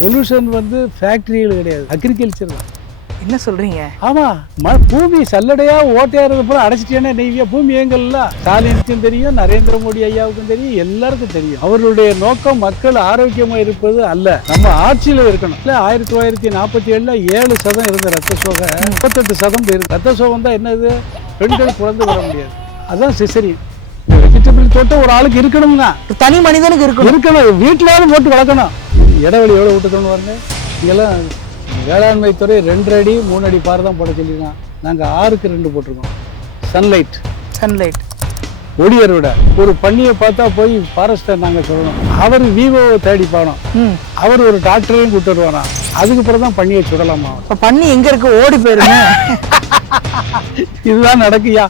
Pollution வந்து ஃபேக்ட்ரிகள் கிடையாது, agriculture தான். என்ன சொல்றீங்க? ஆமாம், பூமி சல்லடையாக ஓட்டையாகிறது போல அடைச்சிட்டேன்னா நெய்வியா பூமி எங்கள்ல ஸ்டாலினுக்கும் தெரியும், நரேந்திர மோடி ஐயாவுக்கும் தெரியும், எல்லாருக்கும் தெரியும். அவர்களுடைய நோக்கம் மக்கள் ஆரோக்கியமாக இருப்பது அல்ல, நம்ம ஆட்சியில் இருக்கணும். இல்லை 1947 7% இருந்த ரத்த சோகை 38% இருக்கு. ரத்த சோகம் தான் என்னது? பெண்கள் குழந்தை வர முடியாது, அதுதான் சிசரியன். வெஜிடபிள் தோட்டம் ஒரு ஆளுக்கு இருக்கணும்னா, தனி மனிதனுக்கு இருக்கணும், வீட்டிலாவது போட்டு வளர்க்கணும். இடைவெளி எவ்வளோ விட்டுக்கணும் பாருங்க. இங்கெல்லாம் வேளாண்மை துறை 2 அடி 3 அடி பாறை தான் போட சொல்லியிருக்கான். நாங்கள் 6க்கு 2 போட்டிருக்கோம். சன்லைட் ஒடியர் விட ஒரு பண்ணியை பார்த்தா போய் ஃபாரஸ்டர் நாங்கள் சொல்லணும், அவர் விவோவை தேடி போனோம், அவர் ஒரு டாக்டரையும் கூட்டு வருவாராம், அதுக்கு பிறகு தான் பண்ணியை சுடலாமா. இப்போ பண்ணி எங்கே இருக்கு? ஓடி போயிருங்க. இதுதான் நடக்குயா.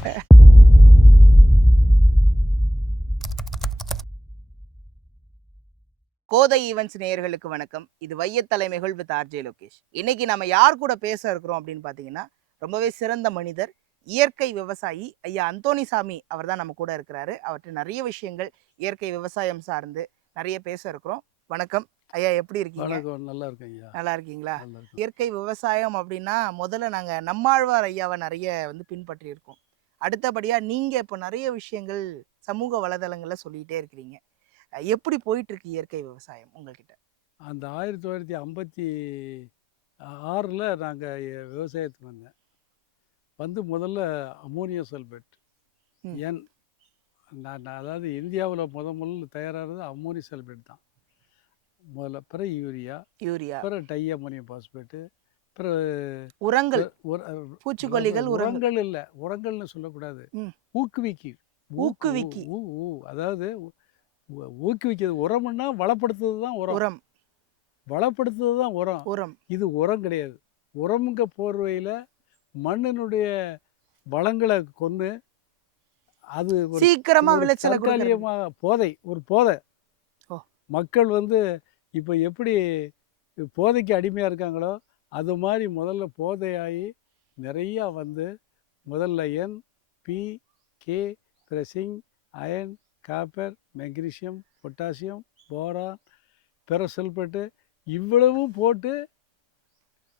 கோதை ஈவென்ட்ஸ் நேயர்களுக்கு வணக்கம். இது வையத்தலைமைகள் வித் ஆர்ஜே லோகேஷ். இன்னைக்கு நம்ம யார் கூட பேச இருக்கிறோம் அப்படின்னு பார்த்தீங்கன்னா, ரொம்பவே சிறந்த மனிதர், இயற்கை விவசாயி ஐயா அந்தோணிசாமி அவர் தான் நம்ம கூட இருக்கிறாரு. அவர்கிட்ட நிறைய விஷயங்கள் இயற்கை விவசாயம் சார்ந்து நிறைய பேச இருக்கிறோம். வணக்கம் ஐயா, எப்படி இருக்கீங்க? நல்லா இருக்கேன் ஐயா. நல்லா இருக்கீங்களா? இயற்கை விவசாயம் அப்படின்னா முதல்ல நாங்கள் நம்மாழ்வார் ஐயாவை நிறைய பின்பற்றி இருக்கோம். அடுத்தபடியா நீங்க இப்போ நிறைய விஷயங்கள் சமூக வலைதளங்கள்ல சொல்லிக்கிட்டே இருக்கிறீங்க. எப்படி போயிட்டு இருக்கு இயற்கை விவசாயம் உங்ககிட்ட? அந்த 1956 நாங்கள் விவசாயத்துக்கு வந்து முதல்ல அமோனியம் சல்பேட், ஏன் நான் அதாவது இந்தியாவில் முதல்ல தயாராகிறது அமோனியம் சல்பேட் தான் முதல்ல. பிறகு யூரியா, பிறகு டை அமோனியம் பாஸ்பேட்டு, பிறகு உரங்கள், பூச்சிக்கொல்லிகள். உரங்கள் இல்லை, உரங்கள்னு சொல்லக்கூடாது, ஊக்குவிக்கி. அதாவது ஊக்குவிக்கிறது. உரம்னா வளப்படுத்துறது தான் உரம், வளப்படுத்துறது தான் உரம். இது உரம் கிடையாது. உரம்ங்க போர்வையில் மண்ணினுடைய வளங்களை கொண்டு அது சீக்கிரமா விளைச்சல் ஒரு போதை. மக்கள் இப்போ எப்படி போதைக்கு அடிமையாக இருக்காங்களோ அது மாதிரி முதல்ல போதையாகி நிறையா முதல்ல NPK, zinc, iron, copper, magnesium, potassium, boron, ferrous sulphate இவ்வளவும் போட்டு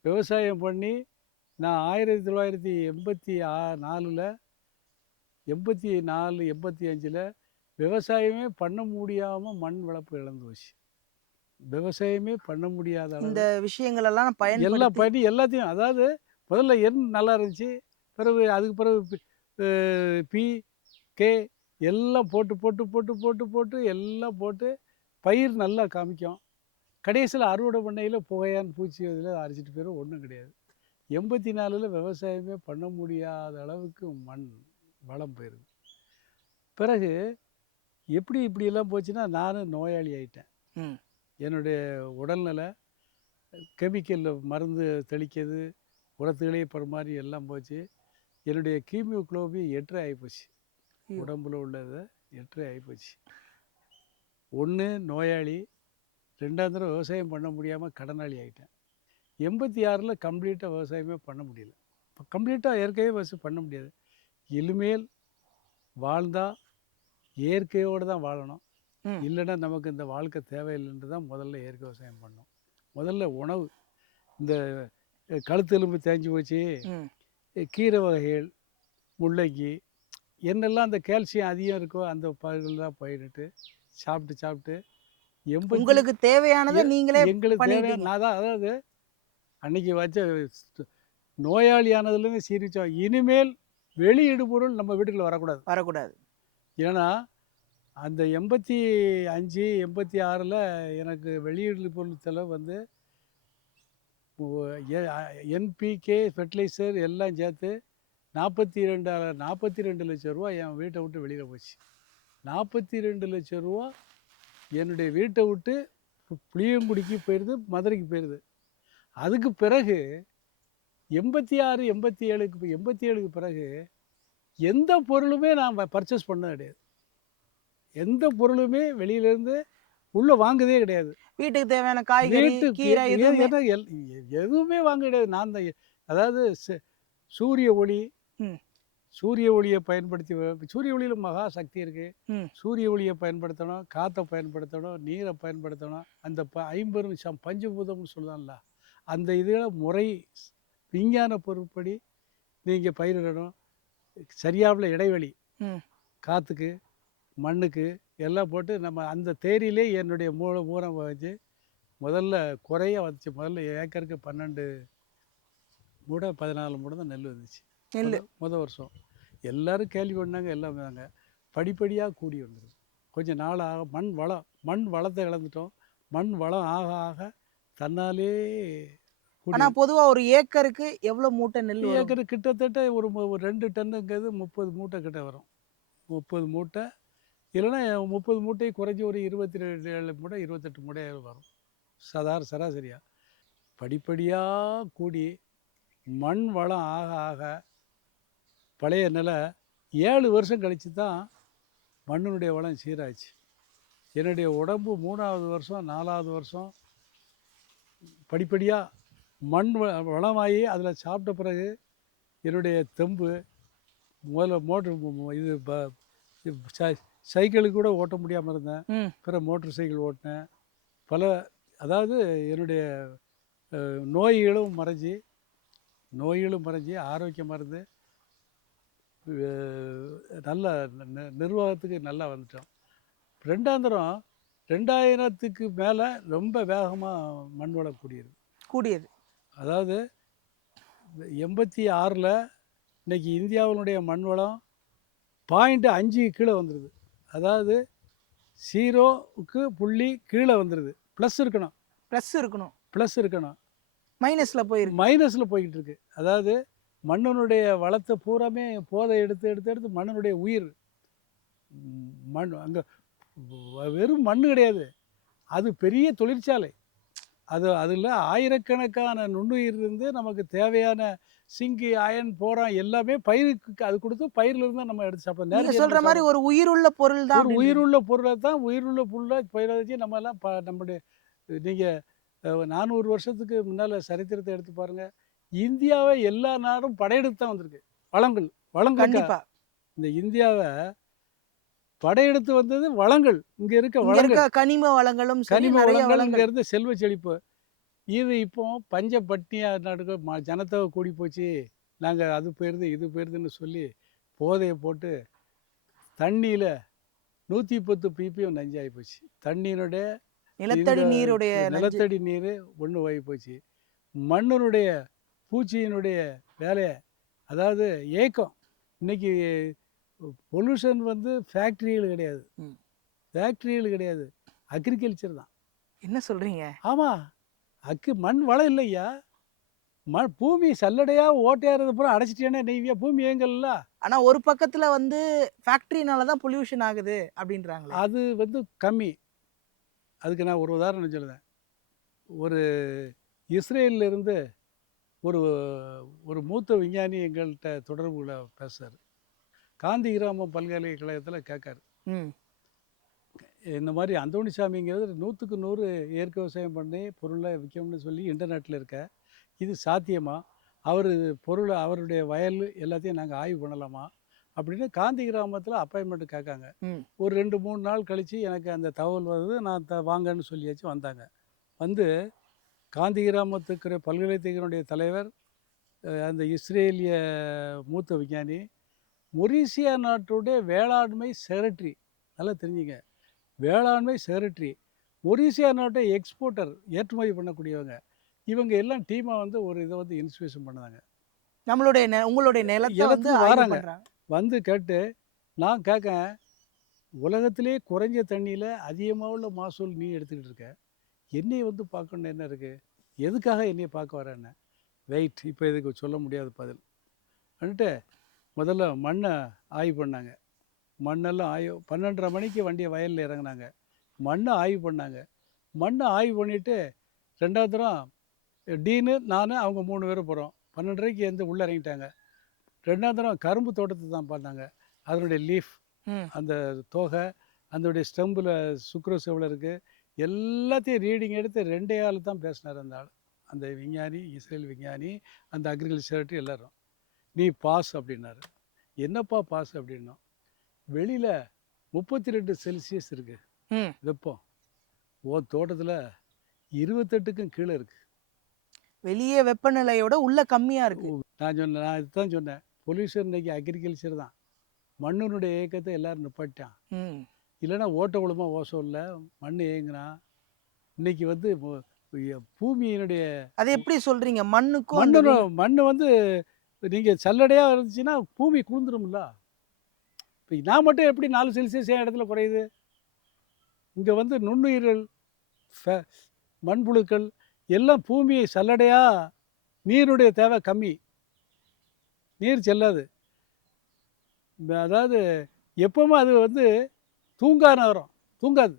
விவசாயம் பண்ணி நான் 1984 85 விவசாயமே பண்ண முடியாமல் மண் வளர்ப்பு இழந்து போச்சு. விவசாயமே பண்ண முடியாத இந்த விஷயங்கள் எல்லாம் எல்லாம் பண்ணி எல்லாத்தையும், அதாவது முதல்ல நல்லா இருந்துச்சு, பிறகு அதுக்கு பிறகு PK எல்லாம் போட்டு எல்லாம் போட்டு பயிர் நல்லா காமிக்கும். கடைசியில் அறுவடை பண்ணையில் புகையான் பூச்சி இதில் அரைச்சிட்டு போயிடும், ஒன்றும் கிடையாது. 84 விவசாயமே பண்ண முடியாத அளவுக்கு மண் வளம் போயிடுது. பிறகு இப்படியெல்லாம் போச்சுன்னா நானும் நோயாளி ஆகிட்டேன். என்னுடைய உடல்நிலை கெமிக்கல் மருந்து தெளிக்கிறது, உரத்துகளே பரிமாறி எல்லாம் போச்சு. என்னுடைய ஹீமோகுளோபின் 8 ஆகிப்போச்சு, உடம்புல உள்ளது 8 ஆகிப்போச்சு. ஒன்று நோயாளி, 2ஆம் தடவை விவசாயம் பண்ண முடியாமல் கடனாளி ஆகிட்டேன். 86 கம்ப்ளீட்டாக விவசாயமே பண்ண முடியல. இப்போ கம்ப்ளீட்டாக இயற்கையே விவசாயம் பண்ண முடியாது. இனிமேல் வாழ்ந்தால் இயற்கையோடு தான் வாழணும், இல்லைன்னா நமக்கு இந்த வாழ்க்கை தேவையில்லைன்னு தான் முதல்ல இயற்கை விவசாயம் பண்ணோம். முதல்ல உணவு, இந்த கழுத்தெலும்பு தேஞ்சு போச்சு, கீரை வகைகள், முள்ளங்கி, என்னெல்லாம் அந்த கால்சியம் அதிகம் இருக்கோ அந்த பயிரெல்லாம் பயிரிட்டு சாப்பிட்டு உங்களுக்கு தேவையானதை நீங்களே எங்களுக்கு தேவையான நான் தான். அதாவது அன்னைக்கு வச்ச நோயாளியானதுலேருந்து சீரிச்சோம். இனிமேல் வெளியிடு பொருள் நம்ம வீட்டுக்குள்ள வரக்கூடாது. ஏன்னா அந்த 85 86 எனக்கு வெளியீடு பொருள் செலவு NPK ஃபெர்டிலைசர் எல்லாம் சேர்த்து 42 லட்சம் ரூபா என் வீட்டை விட்டு வெளியில் போச்சு. 42 லட்சம் ரூபா என்னுடைய வீட்டை விட்டு புளியங்குடிக்கு போயிடுது, மதுரைக்கு போயிடுது. அதுக்கு பிறகு 86 87க்கு பிறகு எந்த பொருளுமே நான் பர்ச்சேஸ் பண்ணது கிடையாது. எந்த பொருளுமே வெளியிலேருந்து உள்ளே வாங்குதே கிடையாது. வீட்டுக்கு தேவையான காய்கறி, கீரை எதுவுமே வாங்க கிடையாது. நான் தான், அதாவது சூரிய ஒளி, சூரிய ஒளியை பயன்படுத்தி சூரிய ஒளியில் மகா சக்தி இருக்குது. ம். சூரிய ஒளியை பயன்படுத்தணும், காற்றை பயன்படுத்தணும், நீரை பயன்படுத்தணும். அந்த ஐம்பெரும் பஞ்சபூதம்னு சொல்லலாம்ல, அந்த இதில் முறை விஞ்ஞான பொருட்படி நீங்கள் பயிரிடணும். சரியாவில் இடைவெளி, ம். காற்றுக்கு மண்ணுக்கு எல்லாம் போட்டு நம்ம அந்த தேரியிலே என்னுடைய ஊரம் வச்சு முதல்ல குறைய வந்துச்சு. முதல்ல ஏக்கருக்கு 12 மூடை 14 மூடை தான் நெல் வந்துச்சு நெல் முதல் வருஷம். எல்லோரும் கேள்வி பண்ணாங்க, எல்லாம் தாங்க. படிப்படியாக கூடி வந்துடுது. கொஞ்சம் நாள் ஆக மண் வளத்தை இழந்துட்டோம். மண் வளம் ஆக ஆக தன்னாலே ஆனா பொதுவா ஒரு ஏக்கருக்கு எவ்வளவு மூட்டை நெல் வரும்? ஏக்கரு கிட்டத்தட்ட ஒரு 2 டன்னுங்கிறது 30 மூட்டை கிட்ட வரும். 30 மூட்டை இல்லைன்னா 30 மூட்டை குறைஞ்சி ஒரு 27 மூட்டை 28 மூட்டை வரும் சராசரியாக. படிப்படியாக கூடி மண் வளம் ஆக ஆக பழைய நிலை 7 வருஷம் கழித்து தான் மண்ணினுடைய வளம் சீராச்சு. என்னுடைய உடம்பு 3ஆவது வருஷம் 4ஆவது வருஷம் படிப்படியாக மண் வளமாகி அதில் சாப்பிட்ட பிறகு என்னுடைய தெம்பு முதல்ல மோட்ரு சைக்கிளுக்கு கூட ஓட்ட முடியாமல் இருந்தேன். பிற மோட்டர் சைக்கிள் ஓட்டினேன். அதாவது என்னுடைய நோய்களும் மறைஞ்சி ஆரோக்கியமாக இருந்து நல்ல நிர்வாகத்துக்கு நல்லா வந்துட்டோம். 2000க்கு மேலே ரொம்ப வேகமாக மண் வளம் கூடியது. அதாவது 86ல் இன்றைக்கி இந்தியாவினுடைய மண் வளம் 0.5 கீழே வந்துடுது. அதாவது 0க்கு புள்ளி கீழே வந்துடுது. ப்ளஸ் இருக்கணும். மைனஸில் போய்கிட்டு இருக்கு. அதாவது மண்ணினுடைய வளத்தை பூராமே போதை எடுத்து மண்ணினுடைய உயிர் மண் அங்கே வெறும் மண் கிடையாது, அது பெரிய தொழிற்சாலை. அதில் ஆயிரக்கணக்கான நுண்ணுயிர் இருந்து நமக்கு தேவையான சிங்கி அயன் போரான் எல்லாமே பயிருக்கு அது கொடுத்து பயிரிலிருந்து தான் நம்ம எடுத்து சாப்பிட்றோம். சொல்கிற மாதிரி ஒரு உயிருள்ள பொருள் தான். உயிருள்ள பொருளை பயிரை வச்சு நம்ம எல்லாம் நம்முடைய நீங்கள் 400 வருஷத்துக்கு முன்னால் சரித்திரத்தை எடுத்து பாருங்கள். இந்தியாவை எல்லா நாடும் படையெடுத்து தான் வந்திருக்கு. வளங்கள் இந்த இந்தியாவை படையெடுத்து வந்தது வளங்கள். இங்கே இருக்க கனிம வளங்களும் இங்கே இருந்து செல்வ செழிப்பு. இது இப்போ பஞ்ச பட்டினியாக நாடுகள் ஜனத்தொகை கூடி போச்சு, நாங்கள் அது போயிருது இது போயிருதுன்னு சொல்லி போதையை போட்டு தண்ணியில் 110 ppm நஞ்சாகி போச்சு. தண்ணியினுடைய நிலத்தடி நீர் ஒன்று வாங்கி போச்சு. மண்ணினுடைய பூச்சியினுடைய வேலையை, அதாவது ஏக்கம். இன்னைக்கு பொல்யூஷன் ஃபேக்ட்ரிகள் கிடையாது, அக்ரிகல்ச்சர் தான். என்ன சொல்கிறீங்க? ஆமாம், மண் வளம் இல்லையா. பூமி சல்லடையாக ஓட்டையாகிறது பூரா அடைச்சிட்டேன்னா நெய்வியா பூமி ஏங்கல்ல. ஆனால் ஒரு பக்கத்தில் ஃபேக்ட்ரினால தான் பொல்யூஷன் ஆகுது அப்படின்றாங்க. அது கம்மி. அதுக்கு நான் ஒரு உதாரணம் சொல்லுவேன். ஒரு இஸ்ரேலில் இருந்து ஒரு மூத்த விஞ்ஞானி எங்கள்கிட்ட தொடர்புல பேசுகிறார். காந்தி கிராமம் பல்கலைக்கழகத்தில் கேட்காரு, இந்த மாதிரி அந்தோணிசாமிங்கிறது 100க்கு 100 இயற்கை விவசாயம் பண்ணி பொருளை விற்கணும்னு சொல்லி இன்டர்நெட்டில் இருக்க, இது சாத்தியமா? அவருடைய வயல் எல்லாத்தையும் நாங்கள் ஆய்வு பண்ணலாமா அப்படின்னு காந்தி கிராமத்தில் அப்பாயின்மெண்ட் கேட்காங்க. ஒரு 2-3 நாள் கழித்து எனக்கு அந்த தகவல் வருது. நான் வாங்கன்னு சொல்லியாச்சு. வந்தாங்க. காந்தி கிராமத்துக்கு பல்கலைக்கழகத்தினுடைய தலைவர், அந்த இஸ்ரேலிய மூத்த விஞ்ஞானி, மொரீசியா நாட்டுடைய வேளாண்மை செக்ரட்டரி. நல்லா தெரிஞ்சுங்க, வேளாண்மை செக்ரட்டரி. மொரீசியா நாட்டை எக்ஸ்போர்ட்டர், ஏற்றுமதி பண்ணக்கூடியவங்க. இவங்க எல்லாம் டீமாக ஒரு இதை இன்ஸ்பெக்ஷன் பண்ணாங்க. உங்களுடைய நிலத்தை வராங்க. கேட்டு நான் கேட்கேன், உலகத்திலே குறைஞ்ச தண்ணியில் அதிகமாக உள்ள மகசூல் நீ எடுத்துக்கிட்டு இருக்க, என்னையை பார்க்கணும் என்ன இருக்குது, எதுக்காக என்னையை பார்க்க வரேன்னு. வெயிட், இப்போ இதுக்கு சொல்ல முடியாத பதில் வந்துட்டு முதல்ல மண்ணை ஆய்வு பண்ணாங்க. மண்ணெல்லாம் 12:30 மணிக்கு வண்டியை வயலில் இறங்கினாங்க. மண்ணை ஆய்வு பண்ணாங்க. மண்ணை ஆய்வு பண்ணிவிட்டு 2ஆவது தரம் டீனு நான் அவங்க 3 பேரும் போகிறோம். 12:30க்கு உள்ளே இறங்கிட்டாங்க. 2ஆவது தரம் கரும்பு தோட்டத்தை தான் பார்த்தாங்க. அதனுடைய லீஃப், அந்த தோகை, அதனுடைய ஸ்டெம்பில் சுக்ரோஸ் எவ்வளோ இருக்குது எல்லாத்தையும் ரீடிங் எடுத்து 2 ஆள் தான் பேசினார் அந்த ஆள். அந்த விஞ்ஞானி, இஸ்ரேல் விஞ்ஞானி, அந்த அக்ரிகல்ச்சர் எல்லோரும். நீ பாஸ் அப்படின்னாரு. என்னப்பா பாஸ் அப்படின்னோம். வெளியில் 32 செல்சியஸ் இருக்குது ம் வெப்பம். தோட்டத்தில் 28க்கும் கீழே இருக்குது. வெளியே வெப்பநிலையோட உள்ள கம்மியா இருக்கு. நான் இதுதான் சொன்னேன். பொல்யூஷன் இன்னைக்கு அக்ரிகல்ச்சர் தான். மண்ணினுடைய இயக்கத்தை எல்லாரும் நிப்பாட்டான். ம் இல்லைன்னா ஓட்ட ஒழுமா ஓசோன்ல மண் ஏங்குறான். இன்னைக்கு வந்து பூமியினுடைய அது எப்படி சொல்றீங்க? மண்ணுக்கும் மண்ணு வந்து நீங்கள் சல்லடையாக இருந்துச்சுன்னா பூமி குளிர்ந்துரும்ல. இப்போ நான் மட்டும் எப்படி 4 செல்சியஸ் என் இடத்துல குறையுது? இங்கே வந்து நுண்ணுயிர்கள், மண்புழுக்கள் எல்லாம் பூமியை சல்லடையாக, நீருடைய தேவை கம்மி, நீர் செல்லாது. அதாவது எப்பவுமே அது வந்து தூங்காத நேரம், தூங்காது.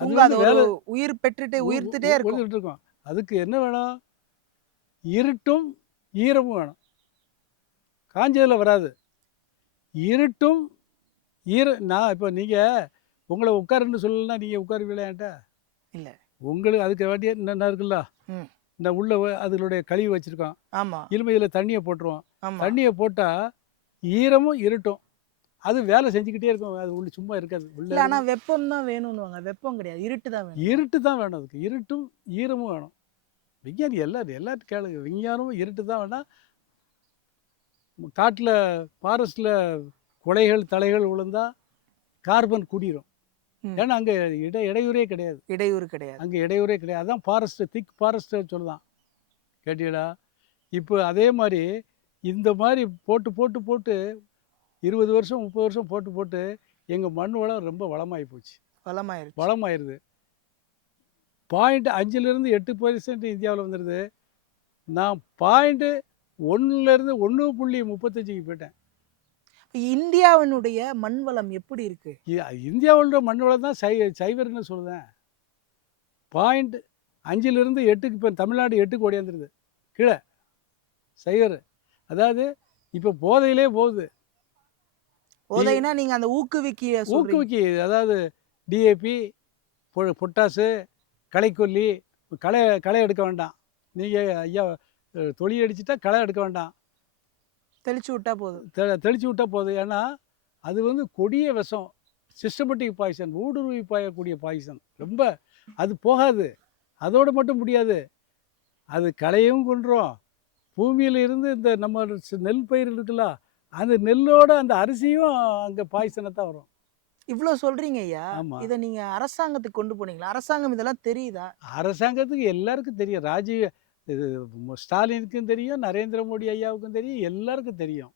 அது வந்து ஒரு உயிர் பெற்றுட்டே உயிர்த்துட்டே இருக்கும். இருக்கும். அதுக்கு என்ன வேணும்? இருட்டும் ஈரமும் வேணும். காஞ்சதில் வராது. இருட்டும் நான் இப்போ நீங்கள் உங்களை உட்காருன்னு சொல்லலைன்னா நீங்கள் உட்காருவீங்களா என்கிட்ட? இல்லை. உங்களுக்கு அதுக்கு வேண்டிய என்ன இருக்குல்ல, ம் இந்த உள்ள அதுகளுடைய கழிவு வச்சுருக்கோம். ஆமாம். இதில் தண்ணியை போட்டுருவோம். ஆமாம். தண்ணியை போட்டால் ஈரமும் இருட்டும் அது வேலை செஞ்சுக்கிட்டே இருக்கும். அது உள்ள சும்மா இருக்காது. இல்லை, ஆனால் வெப்பம் தான் வேணும்னுவாங்க. வெப்பம் கிடையாது, இருட்டு தான் வேணும். இருட்டு தான் வேணும். அதுக்கு இருட்டும் ஈரமும் வேணும். விஞ்ஞானி எல்லாத்தையும் கேளுங்க. விஞ்ஞானமும் இருட்டு தான் வேணாம். காட்டில் ஃபாரஸ்ட்டில் குலைகள் தலைகள் விழுந்தா கார்பன் கூடிரும். ஏன்னா அங்கே இடையூறே கிடையாது. இடையூறு கிடையாது. அங்கே இடையூறே கிடையாது. அதான் ஃபாரஸ்ட்டு, திக் ஃபாரஸ்ட்டு சொல்லுதான். கேட்டீங்களா? இப்போ அதே மாதிரி இந்த மாதிரி போட்டு போட்டு போட்டு 20 வருஷம் 30 வருஷம் போட்டு போட்டு எங்கள் மண் வளம் ரொம்ப வளமாகி போச்சு. வளமாயிருது. 0.5-8% இந்தியாவில் வந்துடுது. நான் 0.1-1.35 போயிட்டேன். இந்தியாவினுடைய மண் வளம் எப்படி இருக்கு? இந்தியாவோட மண் வளம் தான் சைவர்னு சொல்லுதேன். 0.5-8 இப்போ தமிழ்நாடு 8க்கு ஓடியாந்துருது கீழே சைவர். அதாவது இப்போ போதையிலே போகுது. போதைனா நீங்கள் அந்த ஊக்குவிக்கி, அதாவது டிஏபி, பொட்டாசு, களைக்கொல்லி. களை எடுக்க வேண்டாம். நீங்கள் ஐயா தொழில் அடிச்சுட்டா களை எடுக்க வேண்டாம், தெளிச்சு விட்டா போதும். தெளிச்சு விட்டா போதும். ஏன்னா அது வந்து கொடிய விஷம், சிஸ்டமேட்டிக் பாய்சன், ஊடுருவி பாயக்கூடிய பாய்சன். ரொம்ப அது போகாது. அதோடு மட்டும் முடியாது, அது களையும் கொன்றும். பூமியில் இருந்து இந்த நம்ம நெல் பயிர் இருக்குல்ல, அந்த நெல்லோட அந்த அரிசியும் அங்கே பாய்சனை தான் வரும். இவ்வளோ சொல்கிறீங்க ஐயா. இதை நீங்கள் அரசாங்கத்துக்கு கொண்டு போனீங்களா? அரசாங்கம் இதெல்லாம் தெரியுதா? அரசாங்கத்துக்கு எல்லாருக்கும் தெரியும். இது ஸ்டாலினுக்கும் தெரியும், நரேந்திர மோடி ஐயாவுக்கும் தெரியும், எல்லாருக்கும் தெரியும்.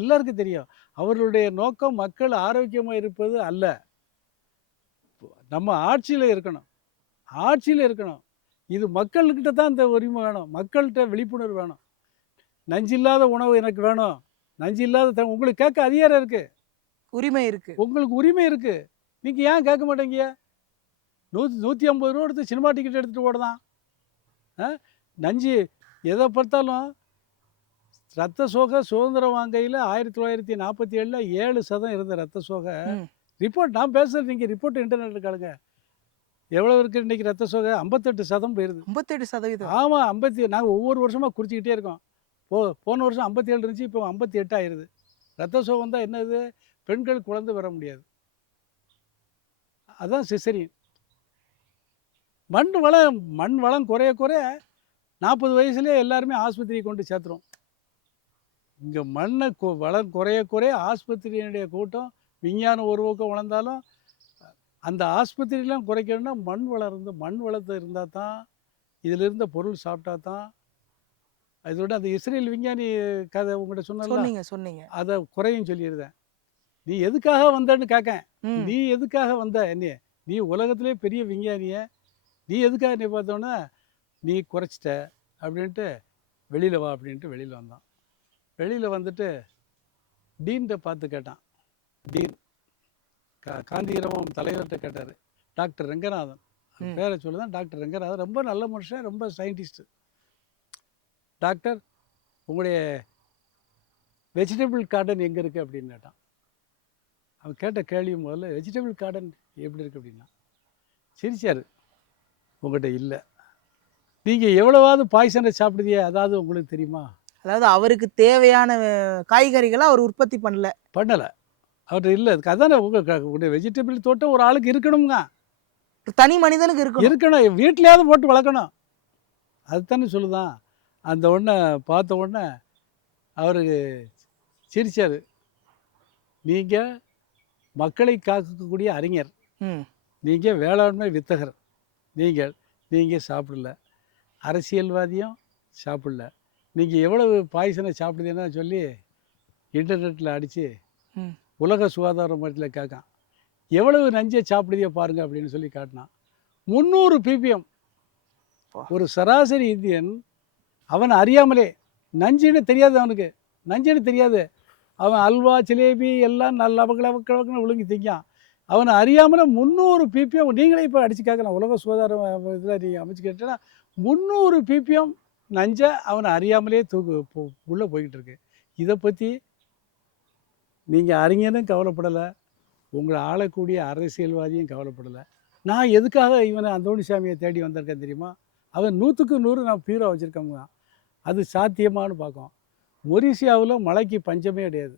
எல்லாருக்கும் தெரியும். அவர்களுடைய நோக்கம் மக்கள் ஆரோக்கியமாக இருப்பது அல்ல. நம்ம ஆட்சியில் இருக்கணும், ஆட்சியில் இருக்கணும். இது மக்கள்கிட்ட தான் இந்த உரிமை வேணும். மக்கள்கிட்ட விழிப்புணர்வு வேணும். நஞ்சில்லாத உணவு எனக்கு வேணும், நஞ்சில்லாத உங்களுக்கு கேட்க அதிகாரம் இருக்குது, உரிமை இருக்குது. உங்களுக்கு உரிமை இருக்குது. நீங்கள் ஏன் கேட்க மாட்டேங்க? 150 ரூபா எடுத்து சினிமா டிக்கெட் எடுத்துகிட்டு ஓடுதான். நஞ்சு எதை பார்த்தாலும். ரத்த சோகை சுதந்திரம் வாங்கையில் 1947 7% இருந்த ரத்த சோகை ரிப்போர்ட் நான் பேசுகிறது. நீங்கள் ரிப்போர்ட் இன்டர்நெட்டில் காலுங்க. எவ்வளோ இருக்குது இன்றைக்கி ரத்த சோகை? 58% போயிருது. 58%? ஆமாம். நாங்கள் ஒவ்வொரு வருஷமாக குறிச்சிக்கிட்டே இருக்கோம். போன வருஷம் 57 இருந்துச்சு, இப்போ 58 ஆயிடுது. ரத்த சோகம் தான் என்னது? பெண்கள் குழந்தை வர முடியாது, அதுதான் சிசரியன். மண் வளம் குறைய குறைய 40 வயசுலேயே எல்லாருமே ஆஸ்பத்திரியை கொண்டு சேர்த்துறோம். இங்கே மண்ணை வளம் குறைய குறைய ஆஸ்பத்திரியினுடைய கூட்டம். விஞ்ஞானம் ஒரு பக்கம் வளர்ந்தாலும் அந்த ஆஸ்பத்திரியெலாம் குறைக்கணும்னா மண் வளத்தை இருந்தால் தான், இதில் இருந்த பொருள் சாப்பிட்டா தான். அதோட அந்த இஸ்ரேல் விஞ்ஞானி கதை உங்கள்கிட்ட சொன்னீங்க, அதை குறையும் சொல்லியிருந்தேன். நீ எதுக்காக வந்தன்னு கேட்கேன். நீ எதுக்காக வந்த என்னைய? நீ உலகத்திலே பெரிய விஞ்ஞானிய, நீ எதுக்காக நீ பார்த்தோன்னா நீ குறைச்சிட்ட அப்படின்ட்டு வெளியில் வா அப்படின்ட்டு வெளியில் வந்தான். வெளியில் வந்துட்டு டீன்கிட்ட பார்த்து கேட்டான். டீன் காந்திகிராமம் தலைவர்கிட்ட கேட்டார். டாக்டர் ரங்கநாதன் பேரை சொல்லுதான். டாக்டர் ரங்கநாதன் ரொம்ப நல்ல மனுஷன், ரொம்ப சயின்டிஸ்ட்டு. டாக்டர், உங்களுடைய வெஜிடபிள் கார்டன் எங்கே இருக்குது அப்படின்னு கேட்டான். அவன் கேட்ட கேள்வி முதல்ல வெஜிடபிள் கார்டன் எப்படி இருக்குது அப்படின்னா சிரிச்சார். உங்கள்கிட்ட இல்லை. நீங்கள் எவ்வளவாவது பாய்சனை சாப்பிடுதியே, அதாவது உங்களுக்கு தெரியுமா? அதாவது அவருக்கு தேவையான காய்கறிகளை அவர் உற்பத்தி பண்ணல. பண்ணலை. அவர்கிட்ட இல்லை. அதுக்கு அதானே உங்கள் வெஜிடபிள் தோட்டம் ஒரு ஆளுக்கு இருக்கணுங்க. ஒரு தனி மனிதனுக்கு இருக்கணும். இருக்கணும், வீட்லையாவது போட்டு வளர்க்கணும். அதுதானே சொல்லுதான். அந்த ஒன்றை பார்த்த உடனே அவருக்கு சிரிச்சார். நீங்கள் மக்களை காக்கக்கூடிய அறிஞர், ம் நீங்கள் வேளாண்மை வித்தகர், நீங்கள் சாப்பிடல. அரசியல்வாதியும் சாப்பிடல. நீங்கள் எவ்வளவு பாய்சனை சாப்பிடுதீங்கன்னா சொல்லி இன்டர்நெட்டில் அடித்து ம் உலக சுகாதார மையத்தில் கேட்கான், எவ்வளவு நஞ்சை சாப்பிடுதியோ பாருங்க அப்படின்னு சொல்லி காட்டினான். 300 ppm. ஒரு சராசரி இந்தியன் அவன் அறியாமலே, நஞ்சுன்னு தெரியாது, அவனுக்கு நஞ்சுன்னு தெரியாது, அவன் அல்வா ஜிலேபி எல்லாம் நல்லா வக்கலன்னு விழுங்கி திங்கான். அவனை அறியாமலே 300 ppm. நீங்களே இப்போ அடித்து கேட்கலாம், உலக சுகாதார இதில் நீங்கள் அமைச்சு கேட்டீங்கன்னா 300 ppm நஞ்சை அவனை அறியாமலே உள்ளே போய்கிட்டு இருக்கு. இதை பற்றி நீங்கள் அறிஞனும் கவலைப்படலை, உங்களை ஆளக்கூடிய அரசியல்வாதியும் கவலைப்படலை. நான் எதுக்காக இவனை அந்தோணிசாமியை தேடி வந்திருக்கேன் தெரியுமா? அவன் 100க்கு 100 நான் பியூரா வச்சுருக்கோங்க. அது சாத்தியமானு பார்க்கும். மொரிசியாவில் மழைக்கு பஞ்சமே கிடையாது.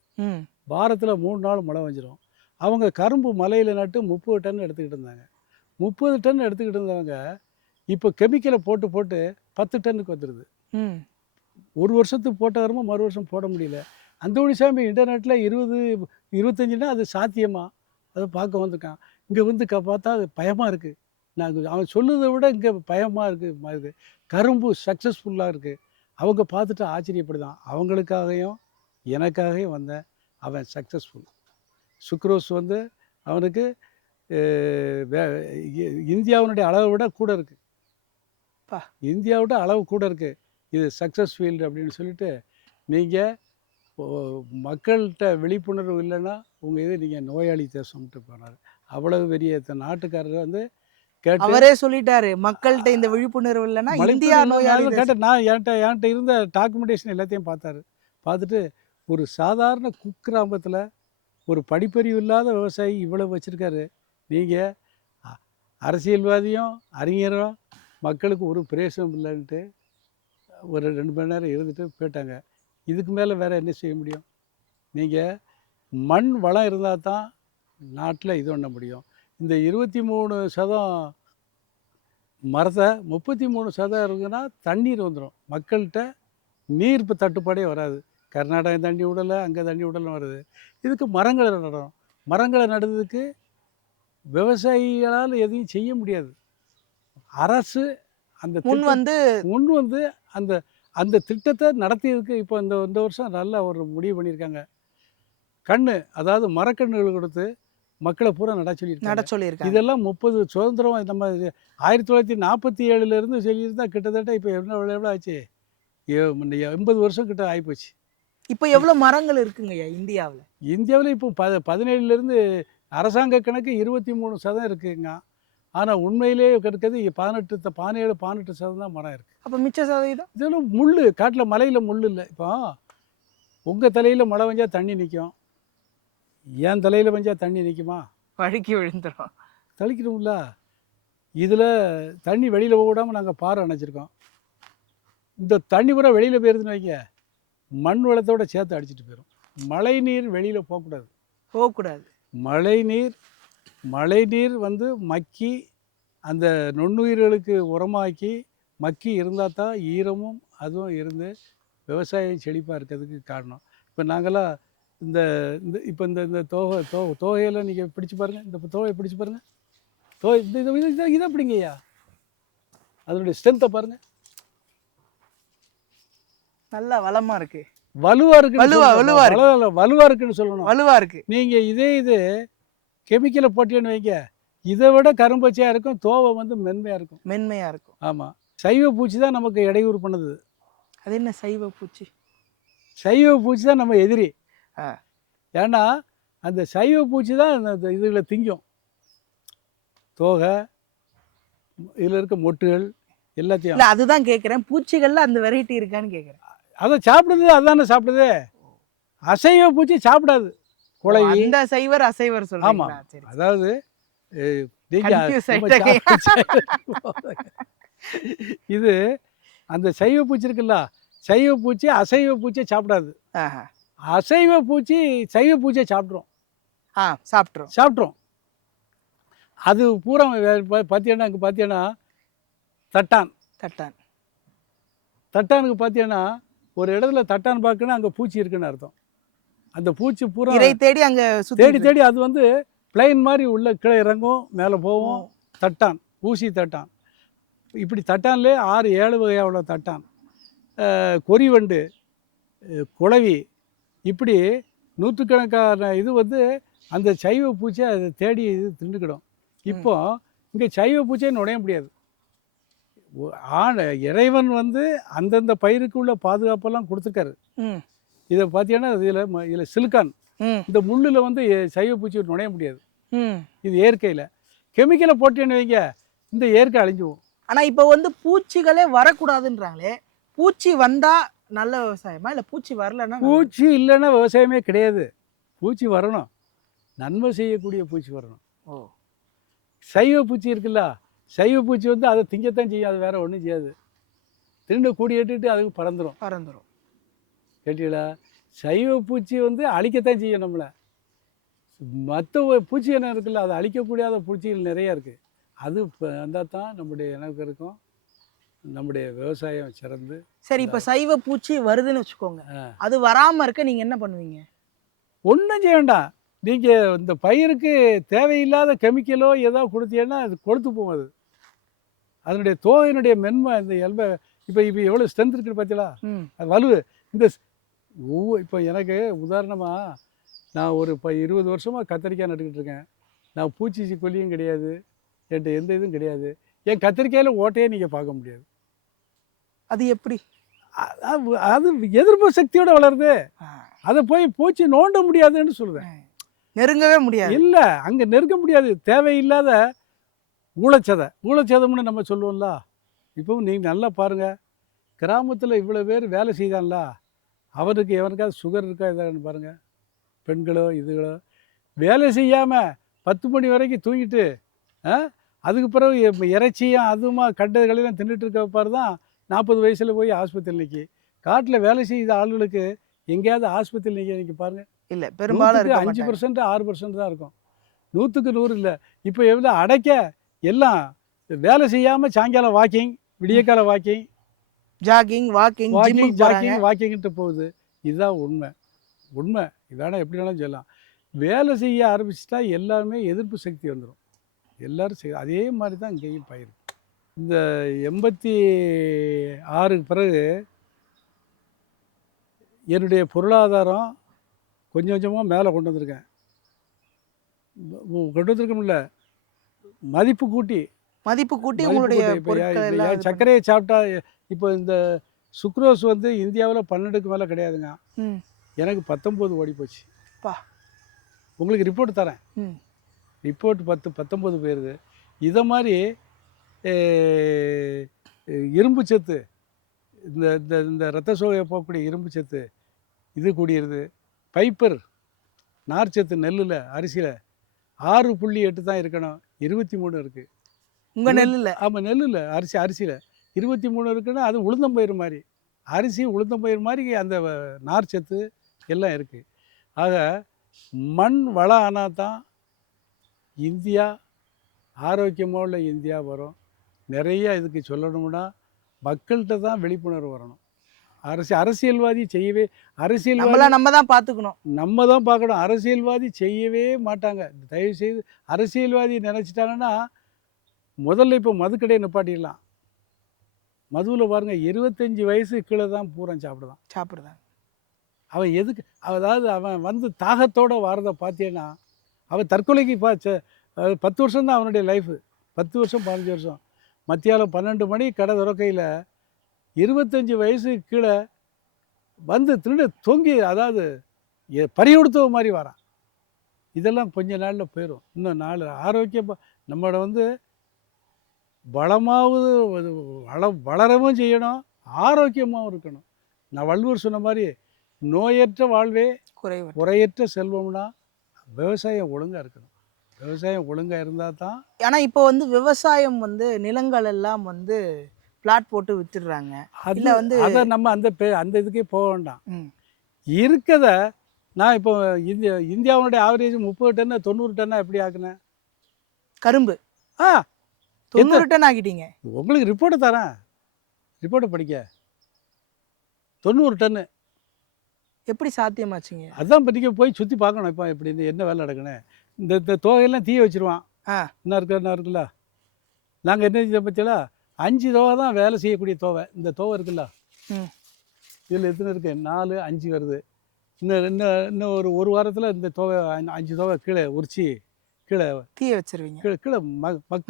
வாரத்தில் 3 நாள் மழை வந்துடும். அவங்க கரும்பு மலையில் நட்டு 30 டன் எடுத்துக்கிட்டு இருந்தாங்க. 30 டன் எடுத்துக்கிட்டு இருந்தவங்க இப்போ கெமிக்கலை போட்டு போட்டு 10 டன்னுக்கு வந்துடுது. ஒரு வருஷத்துக்கு போட்ட கரும்பு மறு வருஷம் போட முடியல. அந்தோணிசாமி இன்டர்நெட்டில் 20-25னா அது சாத்தியமா? அதை பார்க்க வந்திருக்கான். இங்கே வந்து பார்த்தா அது பயமாக இருக்குது. நாங்கள் அவன் சொல்லுறதை விட இங்கே பயமாக இருக்குது. கரும்பு சக்ஸஸ்ஃபுல்லாக இருக்குது. அவங்க பார்த்துட்டு ஆச்சரியப்படுதான். அவங்களுக்காகவும் எனக்காகவும் வந்தேன். அவன் சக்ஸஸ்ஃபுல். சுக்ரோஸ் வந்து அவனுக்கு இந்தியாவினுடைய அளவை விட கூட இருக்குது. இந்தியாவோட அளவு கூட இருக்குது. இது சக்ஸஸ் ஃபீல்டு அப்படின்னு சொல்லிட்டு, நீங்கள் மக்கள்கிட்ட விழிப்புணர்வு இல்லைன்னா உங்கள் இது நீங்கள் நோயாளி தேசம்ட்டு போனார். அவ்வளவு பெரிய நாட்டுக்காரர் வந்து கேட்டு அவரே சொல்லிட்டாரு, மக்கள்கிட்ட இந்த விழிப்புணர்வு இல்லைன்னா இந்தியா நோயாளி கேட்ட. நான் என்கிட்ட இருந்த டாக்குமெண்டேஷன் எல்லாத்தையும் பார்த்தாரு. பார்த்துட்டு ஒரு சாதாரண குக்கிராமத்தில் ஒரு படிப்பறிவு இல்லாத விவசாயி இவ்வளவு வச்சுருக்காரு. நீங்கள் அரசியல்வாதியும் அறிஞரும் மக்களுக்கு ஒரு பிரயோசனம் இல்லைன்ட்டு ஒரு 2 மணி நேரம் இருந்துட்டு போயிட்டாங்க. இதுக்கு மேலே வேறு என்ன செய்ய முடியும்? நீங்கள் மண் வளம் இருந்தால் தான் நாட்டில் இது பண்ண முடியும். இந்த 23% மரத்தை 33% இருக்குன்னா தண்ணீர் வந்துடும். மக்கள்கிட்ட நீர் இப்போ தட்டுப்பாடே வராது. கர்நாடகம் தண்ணி விடலை, அங்கே தண்ணி விடலை வருது. இதுக்கு மரங்களை நடணும். மரங்களை நடுறதுக்கு விவசாயிகளால் எதையும் செய்ய முடியாது. அரசு அந்த முன் வந்து அந்த அந்த திட்டத்தை நடத்தியதுக்கு இப்போ இந்த வருஷம் நல்ல ஒரு முடிவு பண்ணியிருக்காங்க. அதாவது மரக்கன்றுகள் கொடுத்து மக்களை பூரா நட சொல்லியிருக்காங்க. இதெல்லாம் 30 சுதந்திரம் நம்ம 1947 சொல்லியிருந்தால் கிட்டத்தட்ட இப்போ எவ்வளோ ஆச்சு? 80 வருஷம் கிட்ட ஆகிப்போச்சு. இப்போ எவ்வளோ மரங்கள் இருக்குங்கய்யா இந்தியாவில்? இந்தியாவில் இப்போ 17 அரசாங்க கணக்கு 23% இருக்குங்க. ஆனால் உண்மையிலே கிடைக்கிறது 17-18% தான் மரம் இருக்குது. அப்போ மிச்ச சதவீதம் இதெல்லாம் முள், காட்டில் மலையில் முள் இல்லை. இப்போ உங்கள் தலையில் மழை பெஞ்சா தண்ணி நிற்கும், என் தலையில் பெஞ்சா தண்ணி நிற்குமா? வழுக்கி விழுந்துடும். தளிக்கணும்ல. இதில் தண்ணி வெளியில் போடாமல் நாங்கள் பாறை அணைச்சிருக்கோம். இந்த தண்ணி பூரா வெளியில் போயிருதுன்னு வைங்க, மண் வளத்தோடு சேர்த்து அடிச்சிட்டு போயிடும். மழை நீர் வெளியில் போகக்கூடாது. மழை நீர் வந்து மக்கி அந்த நுண்ணுயிர்களுக்கு உரமாக்கி மக்கி இருந்தால் தான் ஈரமும் அதுவும் இருந்து விவசாயம் செழிப்பாக இருக்கிறதுக்கு காரணம். இப்போ நாங்களாம் இந்த இப்போ இந்த தோகையில் நீங்கள் பிடிச்சி பாருங்கள், இந்த தோகையை பிடிச்சி பாருங்கள். இதை பிடிங்கய்யா, அதனுடைய ஸ்ட்ரென்த்தை பாருங்கள். நல்லா வளமாக இருக்குது, வலுவாக இருக்குது, வலுவாக இருக்குன்னு சொல்லணும். வலுவாக இருக்குது. நீங்கள் இது கெமிக்கலை போட்டேன்னு வைங்க, இதை விட கரும்பச்சையாக இருக்கும். தோவை வந்து மென்மையாக இருக்கும். ஆமாம். சைவ பூச்சி தான் நமக்கு இடையூறு பண்ணுது. அது என்ன சைவ பூச்சி? சைவ பூச்சி தான் நம்ம எதிரி. ஏன்னா அந்த சைவ பூச்சி தான் அந்த இதுகளை திங்கும். தோகை, இதில் இருக்க மொட்டுகள் எல்லாத்தையும். அதுதான் கேட்குறேன், பூச்சிகளில் அந்த வெரைட்டி இருக்கான்னு கேட்குறேன். அதை சாப்பிடுது, அதுதானே சாப்பிடுது. அசைவ பூச்சி சாப்பிடாது. இந்த சைவர் அசைவர் சொல்லுங்க. ஆமாம், அதாவது இது அந்த சைவ பூச்சி இருக்குல்ல, சைவ பூச்சி அசைவ பூச்சியை சாப்பிடாது. ஆஹா. அசைவ பூச்சி சைவ பூச்சியை சாப்பிட்ரும். சாப்பிட்ரும். சாப்பிட்ரும். அது பூரா பார்த்தீங்கன்னா அங்கே பார்த்தீங்கன்னா தட்டான். தட்டான். தட்டானுக்கு பார்த்தீங்கன்னா ஒரு இடத்துல தட்டான் பார்க்கணும், அங்கே பூச்சி இருக்குன்னு அர்த்தம். அந்த பூச்சி பூரா இறை தேடி அங்கே தேடி தேடி அது வந்து பிளைன் மாதிரி உள்ள கீழே இறங்கும், மேலே போகும். தட்டான், ஊசி தட்டான். இப்படி தட்டான்லே 6-7 வகையான தட்டான், கொறிவண்டு, குளவி, இப்படி நூற்றுக்கணக்கான இது வந்து அந்த சைவ பூச்சியை அதை தேடி இது திண்டுக்கிடும். இப்போ இங்கே சைவ பூச்சியை நுழைய முடியாது. இறைவன் வந்து அந்தந்த பயிருக்கு உள்ள பாதுகாப்பெல்லாம் கொடுத்துருக்காரு. இதை பார்த்தீங்கன்னா இதில் சிலிக்கான், இந்த முள்ளில் வந்து சைவ பூச்சி நுழைய முடியாது. இது இயற்கையில். கெமிக்கலை போட்டேன்னு வைங்க, இந்த இயற்கை அழிஞ்சுவோம். ஆனால் இப்போ வந்து பூச்சிகளே வரக்கூடாதுன்றாங்களே, பூச்சி வந்தால் நல்ல விவசாயமா இல்லை பூச்சி வரலன்னா? பூச்சி இல்லைன்னா விவசாயமே கிடையாது. பூச்சி வரணும், நன்மை செய்யக்கூடிய பூச்சி வரணும். சைவ பூச்சி இருக்குல்ல, சைவ பூச்சி வந்து அதை திங்கத்தான் செய்யும், அது வேறு ஒன்றும் செய்யாது. திருண்டு கூடி ஏட்டுட்டு அதுக்கு பறந்துடும். கேட்டீங்களா? சைவ பூச்சி வந்து அழிக்கத்தான் செய்யும் நம்மளை. மற்ற பூச்சி என்ன இருக்குல்ல, அதை அழிக்கக்கூடாத பூச்சிகள் நிறையா இருக்குது. அது இப்போ வந்தால் தான் நம்முடைய எனக்கு இருக்கும், நம்முடைய விவசாயம் சிறந்து. சரி, இப்போ சைவ பூச்சி வருதுன்னு வச்சுக்கோங்க, அது வராமல் இருக்க நீங்கள் என்ன பண்ணுவீங்க? ஒன்றும் செய்ய வேண்டாம். நீங்கள் இந்த பயிருக்கு தேவையில்லாத கெமிக்கலோ ஏதோ கொடுத்தீங்கன்னா அது கொழுத்து போகும். அது அதனுடைய தோகையினுடைய மென்மை, இந்த எல்பை இப்போ எவ்வளோ ஸ்ட்ரென்த் இருக்குது பார்த்தீங்களா, அது வலுவு. இந்த இப்போ எனக்கு உதாரணமாக நான் ஒரு 20 வருஷமாக கத்திரிக்காய் நட்டுக்கிட்டு இருக்கேன். நான் பூச்சி கொல்லியும் கிடையாது, என்கிட்ட எந்த இதுவும் கிடையாது. என் கத்திரிக்காயில் ஓட்டையே நீங்கள் பார்க்க முடியாது. அது எப்படி? அது எதிர்ப்பு சக்தியோட வளருது. அதை போய் பூச்சி நோண்ட முடியாதுன்னு சொல்லுவேன். நெருங்கவே முடியாது. இல்லை, அங்கே நெருங்க முடியாது. தேவையில்லாத ஊழச்சதம்னு நம்ம சொல்லுவோம்ல. இப்போவும் நீங்கள் நல்லா பாருங்கள், கிராமத்தில் இவ்வளோ பேர் வேலை செய்தான்ல, அவனுக்கு எவனுக்காவது சுகர் இருக்கா இதான்னு பாருங்கள். பெண்களோ இதுகளோ வேலை செய்யாமல் 10 மணி வரைக்கும் தூங்கிட்டு அதுக்கு பிறகு இறைச்சியும் அதுவுமா கண்டதுகளெல்லாம் தின்னுட்டு இருக்கப்போ தான் 40 வயசில் போய் ஆஸ்பத்திரி நிற்கி. காட்டில் வேலை செய்த ஆளுகளுக்கு எங்கேயாவது ஆஸ்பத்திரி நிற்க பாருங்கள். இல்லை, பெரும்பாலும் 5%, 6% தான் இருக்கும். 100க்கு 100 இல்லை. இப்போ எவ்வளோ அடைக்க எல்லாம் வேலை செய்யாமல் சாயங்காலம் வாக்கிங், விடியக்கால வாக்கிங், ஜாகிங், வாக்கிங்கிட்டு போகுது. இதுதான் உண்மை. இதான எப்படி வேணாலும் சொல்லலாம். வேலை செய்ய ஆரம்பிச்சுட்டா எல்லாருமே எதிர்ப்பு சக்தி வந்துடும். எல்லோரும் அதே மாதிரி தான் இங்கேயும் பயிர். இந்த 86க்கு பிறகு என்னுடைய பொருளாதாரம் கொஞ்சம் கொஞ்சமாக மேலே கொண்டு வந்திருக்கோம்ல. மதிப்பு கூட்டி உங்களுடைய சர்க்கரையை சாப்பிட்டா இப்போ இந்த சுக்ரோஸ் வந்து இந்தியாவில் 12க்கு மேலே கிடையாதுங்க. எனக்கு 19 ஓடி போச்சு. உங்களுக்கு ரிப்போர்ட் தரேன். ரிப்போர்ட் 19 போயிருது. இதை மாதிரி இரும்பு சத்து, இந்த இந்த ரத்த சோகையை போகக்கூடிய இரும்பு சத்து இது கூடியிருது. பைப்பர் நார்ச்சத்து நெல்லில், அரிசியில் 6.8 தான் இருக்கணும், 23 இருக்குது. உங்கள் நெல்லில்? ஆமாம், நெல்லில் அரிசியில் 23 இருக்குன்னா அது உளுந்தம்பயிர் மாதிரி, அரிசி உளுந்தம்பயிர் மாதிரி அந்த நார்ச்சத்து எல்லாம் இருக்குது. ஆக மண் வளம் ஆனால் தான் இந்தியா ஆரோக்கியமாக உள்ள இந்தியா வரும். நிறைய இதுக்கு சொல்லணும்னா மக்கள்கிட்ட தான் விழிப்புணர்வு வரணும். அரசியல்வாதி செய்யவே நம்ம தான் பார்த்துக்கணும், நம்ம தான் பார்க்கணும். அரசியல்வாதி செய்யவே மாட்டாங்க. தயவுசெய்து அரசியல்வாதி நினச்சிட்டாங்கன்னா முதல்ல இப்போ மதுக்கடையை நிப்பாட்டிடலாம். மதுவில் பாருங்கள், 25 வயசு கீழே தான் பூரா சாப்பிடுதான். அவன் எதுக்கு, அதாவது அவன் வந்து தாகத்தோடு வாரதை பார்த்தீங்கன்னா அவன் தற்கொலைக்கு 10 வருஷம் தான் அவனுடைய லைஃபு. 10 வருஷம் 15 வருஷம். மத்தியானம் 12 மணி கடை துறக்கையில் 25 வயசுக்கு கீழே வந்து திருட தொங்கி, அதாவது பறிகொடுத்த மாதிரி வரான். இதெல்லாம் கொஞ்ச நாளில் போயிடும். இன்னும் ஆரோக்கியம் நம்மளோட வந்து வளமாவது வளரவும் செய்யணும், ஆரோக்கியமாகவும் இருக்கணும். நான் வள்ளுவர் சொன்ன மாதிரி நோயற்ற வாழ்வே குறையற்ற செல்வம்னா விவசாயம் ஒழுங்காக இருக்கணும். விவசாயம் ஒழுங்காக இருந்தால் தான். ஆனால் இப்போ வந்து விவசாயம் வந்து நிலங்கள் எல்லாம் வந்து பிளாட் போட்டு வித்துடுறாங்க. அது இல்ல வந்து அதை நம்ம அந்த இதுக்கே போக வேண்டாம். ம், இருக்கத நான் இப்போ இந்தியாவுடைய ஆவரேஜ் 30 டன்னு 90 டன்னா எப்படி ஆக்குனேன்? கரும்பு ஆ 90 டன் ஆக்கிட்டீங்க. உங்களுக்கு ரிப்போர்ட்டை தரேன், ரிப்போர்ட்டை படிக்க. 90 டன்னு. எப்படி சாத்தியமாச்சுங்க? அதான் இப்போ நீங்கள் போய் சுற்றி பார்க்கணும். இப்போ இப்படி என்ன வேலை நடக்குன்னு. இந்த தோகையெல்லாம் தீய வச்சிருவான். ஆ என்ன இருக்குல்ல, நாங்கள் என்ன செஞ்சோம் பற்றியலா, 5 தோகை தான் வேலை செய்யக்கூடிய தோகை. இந்த தோகை இருக்குல்ல, ம் இதில் எத்தனை இருக்கு? 4 5 வருது. இன்னும் இன்னும் இன்னும் ஒரு வாரத்தில் இந்த தோகை 5 தோகை கீழே உரிச்சு கீழே தீய வச்சிருவீங்க. கீழே கீழே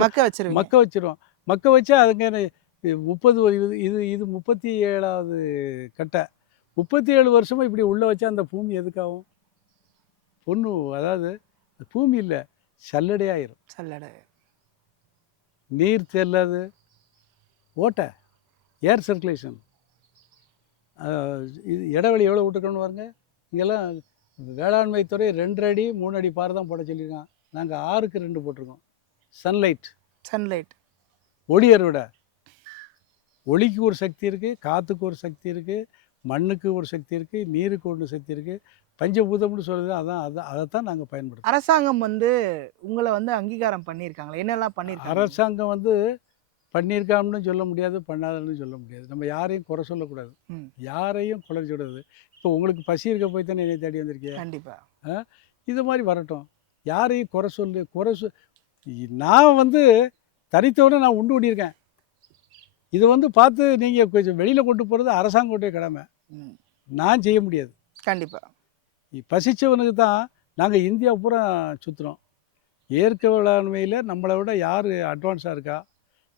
மக்க வச்சிருவீங்க. மக்க வச்சிரும். மக்க வச்சா அதுங்க 30 இது 37வது கட்டை. 37 வருஷமாக இப்படி உள்ளே வச்சா அந்த பூமி எதுக்காகும்? அதாவது பூமி இல்லை, சல்லடையாயிரும். சல்லடை. நீர் செல்லாது, ஓட்டை, ஏர் சர்க்குலேஷன். இது இடைவெளி எவ்வளோ விட்டுருக்கோன்னு பாருங்க. இங்கெல்லாம் வேளாண்மை துறை 2 அடி 3 அடி பார் தான் போட சொல்லியிருக்கான். நாங்கள் 6க்கு 2 போட்டிருக்கோம். சன்லைட் ஒளி அறுவடை. ஒளிக்கு ஒரு சக்தி இருக்குது, காற்றுக்கு ஒரு சக்தி இருக்குது, மண்ணுக்கு ஒரு சக்தி இருக்குது, நீருக்கு ஒரு சக்தி இருக்குது. பஞ்சபூதம்னு சொல்லுது. அதைத்தான் நாங்கள் பயன்படுத்துகிறோம். அரசாங்கம் வந்து உங்களை வந்து அங்கீகாரம் பண்ணியிருக்காங்களா? என்னெல்லாம் பண்ணியிருக்காங்க? அரசாங்கம் வந்து பண்ணியிருக்காம்னு சொல்ல முடியாது, பண்ணாதன்னு சொல்ல முடியாது. நம்ம யாரையும் குறை சொல்லக்கூடாது, யாரையும் குறை சொல்லக்கூடாது. இப்போ உங்களுக்கு பசி இருக்க போய் தானே என்னை தேடி வந்திருக்கேன். கண்டிப்பாக இது மாதிரி வரட்டும். யாரையும் நான் வந்து தனித்தவரை நான் உண்டு பண்ணியிருக்கேன். இது வந்து பார்த்து நீங்கள் கொஞ்சம் வெளியில் கொண்டு போகிறது அரசாங்கத்துடைய கடமை. நான் செய்ய முடியாது. கண்டிப்பாக பசிச்சவனுக்கு தான். நாங்கள் இந்தியா பூரா சுற்றுறோம். இயற்கை வேளாண்மையில் நம்மளை விட யார் அட்வான்ஸாக இருக்கா?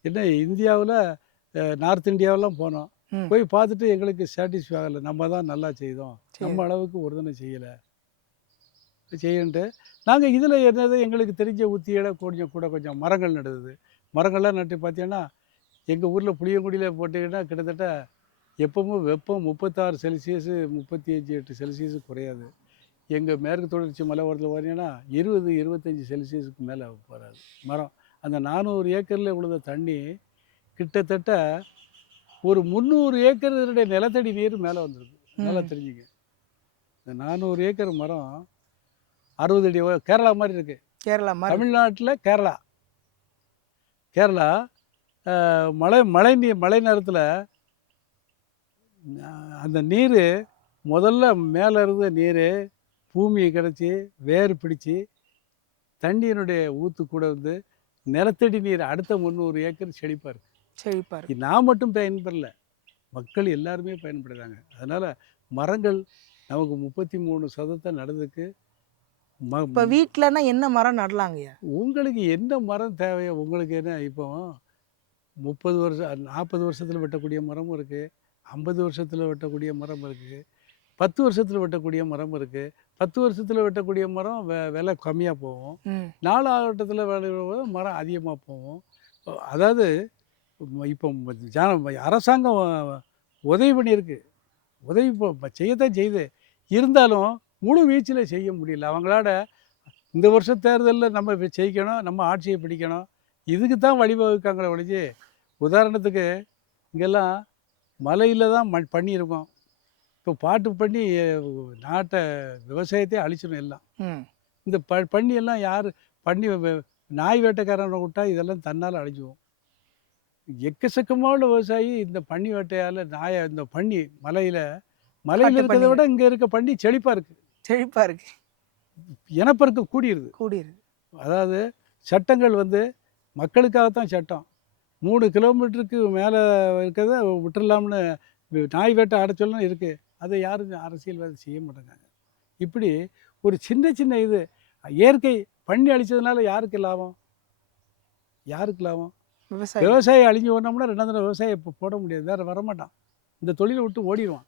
என்ன இந்தியாவில் நார்த் இந்தியாவெல்லாம் போனோம். போய் பார்த்துட்டு எங்களுக்கு சாட்டிஸ்ஃபை ஆகலை. நம்ம தான் நல்லா செய்தோம், நம்ம அளவுக்கு ஒரு தினம் செய்யலை செய்யன்ட்டு நாங்கள் இதில் என்னது எங்களுக்கு தெரிஞ்ச உத்தியோட கொஞ்சம் மரங்கள் நடுது. மரங்கள்லாம் நட்டு பார்த்தீங்கன்னா எங்கள் ஊரில் புளியங்குடியில் போட்டிங்கன்னா கிட்டத்தட்ட எப்பவும் வெப்பம் 36 செல்சியஸு 35 செல்சியஸு குறையாது. எங்கள் மேற்கு தொடர்ச்சி மலையோரத்தில் பார்த்தீங்கன்னா 20-25 செல்சியஸுக்கு மேலே வராது மரம். அந்த 400 ஏக்கரில் விழுந்த தண்ணி கிட்டத்தட்ட ஒரு 300 ஏக்கருடைய நிலத்தடி நீர் மேலே வந்துடுது. நல்லா தெரிஞ்சுங்க. இந்த 400 ஏக்கர் மரம் 60 அடி கேரளா மாதிரி இருக்குது. கேரளா மாதிரி தமிழ்நாட்டில் கேரளா மழை நேரத்தில் அந்த நீர் முதல்ல மேலே இருந்த நீர் பூமியை கிடச்சி வேர் பிடிச்சி தண்ணியினுடைய ஊற்று கூட வந்து நிலத்தடி நீர் அடுத்த 300 ஏக்கர் செழிப்பாக இருக்குது. நான் மட்டும் பயன்படல, மக்கள் எல்லாருமே பயன்படுறாங்க. அதனால் மரங்கள் நமக்கு 33% நடந்துக்கு. இப்போ வீட்டிலன்னா என்ன மரம் நடலாங்கய்யா? உங்களுக்கு என்ன மரம் தேவையோ உங்களுக்கு என்ன. இப்போ 30 வருஷம் 40 வருஷத்தில் வெட்டக்கூடிய மரமும் இருக்குது, 50 வருஷத்தில் வெட்டக்கூடிய மரம் இருக்குது, 10 வருஷத்தில் வெட்டக்கூடிய மரம் இருக்குது. 10 வருஷத்தில் வெட்டக்கூடிய மரம் விலை கம்மியாக போகும், 4 ஆகட்டத்தில் மரம் அதிகமாக போகும். அதாவது இப்போ அரசாங்கம் உதவி பண்ணியிருக்கு, உதவி செய்யத்தான் செய்யுது. இருந்தாலும் முழு வீச்சில் செய்ய முடியல அவங்களால. இந்த வருஷம் தேர்தலில் நம்ம ஜெயிக்கணும், நம்ம ஆட்சியை பிடிக்கணும், இதுக்கு தான் வழிவகுக்காங்களே ஒழிஞ்சு. உதாரணத்துக்கு இங்கெல்லாம் மலையில் தான் பண்ணியிருக்கோம். இப்போ பாட்டு பண்ணி நாட்டை விவசாயத்தையே அழிச்சிடும் எல்லாம். இந்த பண்ணியெல்லாம் யார் பண்ணி நாய் வேட்டைக்காரனை விட்டா இதெல்லாம் தன்னால் அழிஞ்சுவோம். எக்கச்சக்கமான விவசாயி இந்த பண்ணி வேட்டையால் இந்த பண்ணி மலையில் இருக்கிறத விட இங்கே இருக்க பண்ணி செழிப்பாக இருக்குது. இனப்பெருக்கம் கூடியிருது. அதாவது சட்டங்கள் வந்து மக்களுக்காகத்தான் சட்டம். 3 கிலோமீட்டருக்கு மேலே இருக்கிறத விட்டுடலாம்னு நாய் வேட்டை அடைச்சலாம் இருக்குது. அதை யாரும் அரசியல்வாதி செய்ய மாட்டேங்காங்க. இப்படி ஒரு சின்ன இது இயற்கை பண்ணி அழிச்சதுனால யாருக்கு லாபம்? விவசாயி அழிஞ்சு ஓடனோம்னா 2 தினம் விவசாயம் இப்போ போட முடியாது, வேறு வரமாட்டான், இந்த தொழிலை விட்டு ஓடிடுவான்.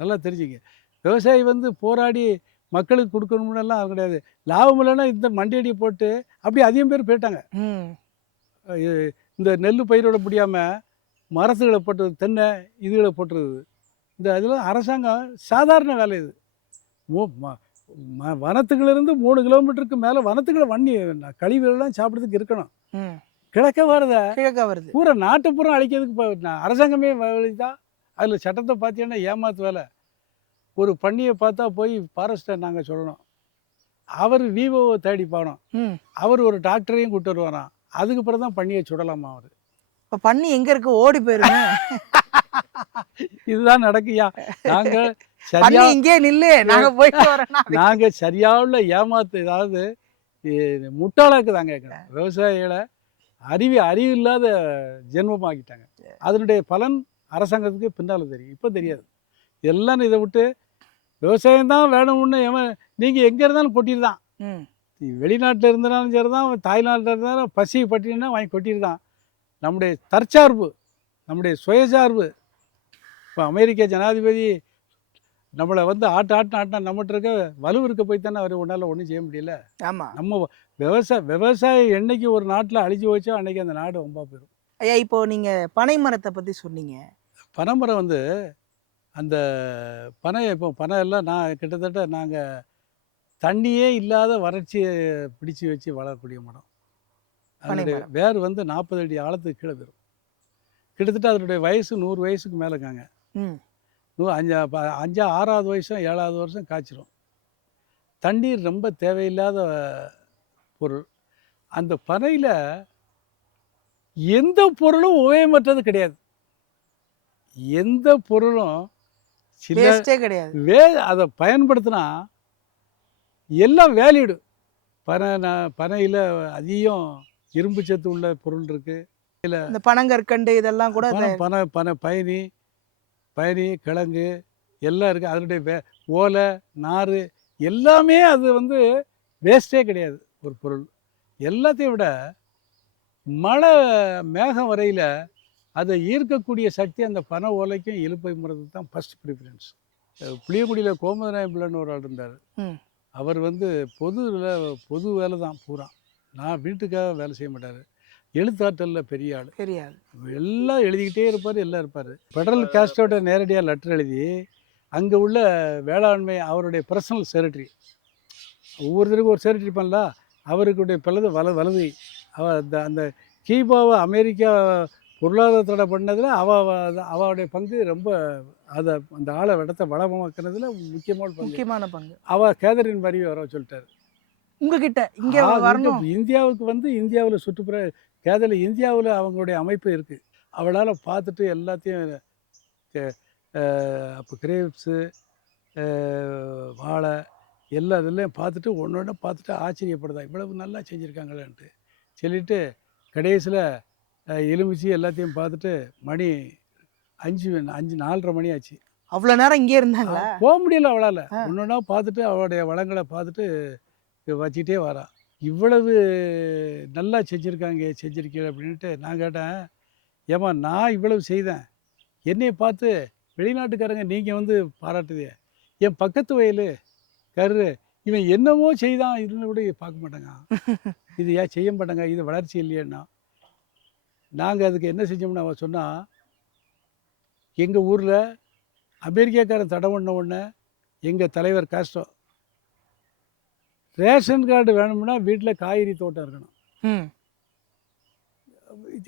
நல்லா தெரிஞ்சுங்க. விவசாயி வந்து போராடி மக்களுக்கு கொடுக்கணும்னுலாம் கிடையாது. லாபம் இல்லைன்னா இந்த மண்டியடியை போட்டு அப்படி அதிகம் பேர் போயிட்டாங்க. இந்த நெல் பயிரோட முடியாமல் மரத்துகளை போட்டு தென்னை இதுகளை போட்டுருது. இதெல்லாம் அரசாங்கம் சாதாரண வேலை. இது வனத்துக்குலேருந்து 3 கிலோமீட்டருக்கு மேலே வனத்துக்களை கழிவுகள்லாம் சாப்பிட்றதுக்கு இருக்கணும். கிழக்க வருத கிழக்க வருது. பூரா நாட்டுப்புறம் அழிக்கிறதுக்கு அரசாங்கமே வழிதா. அதில் சட்டத்தை பார்த்தீங்கன்னா ஏமாத்து வேலை. ஒரு பண்ணியை பார்த்தா போய் ஃபாரஸ்ட்டை நாங்கள் சொல்லணும். அவர் விவோவை தேடி போனோம். ம். அவர் ஒரு டாக்டரையும் கூட்டு வருவாராம். அதுக்கு பிறகு தான் பண்ணியை சுடலாமா அவர். இப்ப பண்ணி எங்க இருக்கு? ஓடி போயிருங்க. இதுதான் நடக்குயா. நாங்க பண்ணி சரியா இங்கே நில்லு, நாங்க போயிட்டு வரோம். நாங்க சரியாவுள்ள ஏமாத்து, அதாவது முட்டாளாக்குதாங்க கேட்குறேன். விவசாயிகளை அறிவு இல்லாத ஜென்மமாக்கிட்டாங்க. அதனுடைய பலன் அரசாங்கத்துக்கு பின்னால் தெரியும், இப்போ தெரியாது. எல்லாம் இதை விட்டு விவசாயம் தான் வேணும்னு நீங்கள் எங்கே இருந்தாலும் கொட்டிடுதான். வெளிநாட்டில் இருந்தாலும் சரி தான், தாய்நாட்டில் இருந்தாலும் பசி பட்டினா வாங்கி கொட்டிடுதான். நம்முடைய தற்சார்பு, நம்முடைய சுயசார்பு. இப்போ அமெரிக்க ஜனாதிபதி நம்மளை வந்து ஆட்டினா நம்மகிட்ட இருக்க வலு இருக்க போய் தானே அவர் ஒன்றால் ஒன்றும் செய்ய முடியல. ஆமாம். நம்ம விவசாயம் என்னைக்கு ஒரு நாட்டில் அழிச்சு வச்சோ அன்னைக்கு அந்த நாடு ரொம்ப போயிடும். ஐயா, இப்போ நீங்கள் பனை மரத்தை பற்றி சொன்னீங்க. பனைமரம் வந்து அந்த இப்போ பனை எல்லாம் நான் கிட்டத்தட்ட நாங்கள் தண்ணியே இல்லாத வறட்சியை பிடிச்சி வச்சு வளரக்கூடிய மரம். அதனுடைய வேர் வந்து 40 அடி ஆழத்துக்கு கீழே போயிடும். கிட்டத்தட்ட அதனுடைய வயசு 100 வயசுக்கு மேலேக்காங்க. 6வது வயசும் 7வது வருஷம் காய்ச்சிரும். தண்ணீர் ரொம்ப தேவையில்லாத பொருள். அந்த பனையில் எந்த பொருளும் உபயோகமற்றது கிடையாது. எந்த பொருளும் கிடையாது. அதை பயன்படுத்தினா எல்லாம் வேலிடு. பனையில் அதிகம் இரும்பு சத்து உள்ள பொருள் இருக்கு. இந்த பனங்கற்கண்டு இதெல்லாம் கூட பயணி கிழங்கு எல்லாம் இருக்குது. அதனுடைய ஓலை நார் எல்லாமே அது வந்து வேஸ்ட்டே கிடையாது ஒரு பொருள். எல்லாத்தையும் விட மழை மேகம் வரையில் அதை ஈர்க்கக்கூடிய சக்தி அந்த பனை ஓலைக்கும் இலுப்பை மரத்துக்கு தான் ஃபஸ்ட் ப்ரிஃபரன்ஸ். புளியங்குடியில் கோமதநாய பிள்ளைன்னு ஒரு ஆள் இருந்தார். அவர் வந்து பொது வேலை தான் பூரா. நான் வீட்டுக்காக வேலை செய்ய மாட்டார். எழுத்தாற்றலில் பெரிய ஆள். எல்லாம் எழுதிக்கிட்டே இருப்பார், எல்லாம் இருப்பார். ஃபெடரல் கேஸ்டோட நேரடியாக லெட்டர் எழுதி அங்கே உள்ள வேளாண்மை அவருடைய பர்சனல் செக்ரட்டரி, ஒவ்வொருத்தருக்கும் ஒரு செக்ரட்டரி பண்ணல, அவருக்குடைய வலது அந்த கீபாவை அமெரிக்கா பொருளாதார தடை பண்ணதில் அவளுடைய பங்கு ரொம்ப, அந்த ஆளை இடத்த வளமாக்குனதுல முக்கியமான பங்கு. கேதரின் மாதிரி வர சொல்லிட்டாரு உங்ககிட்ட. இங்கே வரணும், இந்தியாவுக்கு வந்து இந்தியாவில் சுற்றுப்புற இந்தியாவில் அவங்களுடைய அமைப்பு இருக்குது. அவளால் பார்த்துட்டு எல்லாத்தையும் அப்போ கிரேப்ஸு வாழை எல்லா இதெல்லாம் பார்த்துட்டு ஒன்று பார்த்துட்டு ஆச்சரியப்படுதா, இவ்வளவு நல்லா செஞ்சுருக்காங்களேன்ட்டு சொல்லிட்டு கடைசியில் எலுமிச்சி எல்லாத்தையும் பார்த்துட்டு மணி 4:30 மணி ஆச்சு. அவ்வளோ நேரம் இங்கே இருந்தாங்களா? போக முடியல அவளால். ஒன்றா பார்த்துட்டு அவளுடைய வளங்களை பார்த்துட்டு வச்சுக்கிட்டே வரா. இவ்வளவு நல்லா செஞ்சுருக்கீங்க அப்படின்ட்டு நான் கேட்டேன், ஏம்மா நான் இவ்வளவு செய்தேன், என்னை பார்த்து வெளிநாட்டுக்காரங்க நீங்கள் வந்து பாராட்டுதே, என் பக்கத்து வயல் கரு இவன் என்னமோ செய்தான், இதுன்னு கூட பார்க்க மாட்டாங்க, இது ஏன் செய்ய மாட்டாங்க, இது வளர்ச்சி இல்லையேன்னா. நாங்கள் அதுக்கு என்ன செஞ்சோம்னு அவன் சொன்னால், எங்கள் ஊரில் அமெரிக்காக்காரன் தடை பண்ண உடனே எங்கள் தலைவர் காஸ்ட்ரோ ரேஷன் கார்டு வேணும்னா வீட்டில் காய்கறி தோட்டம் இருக்கணும்,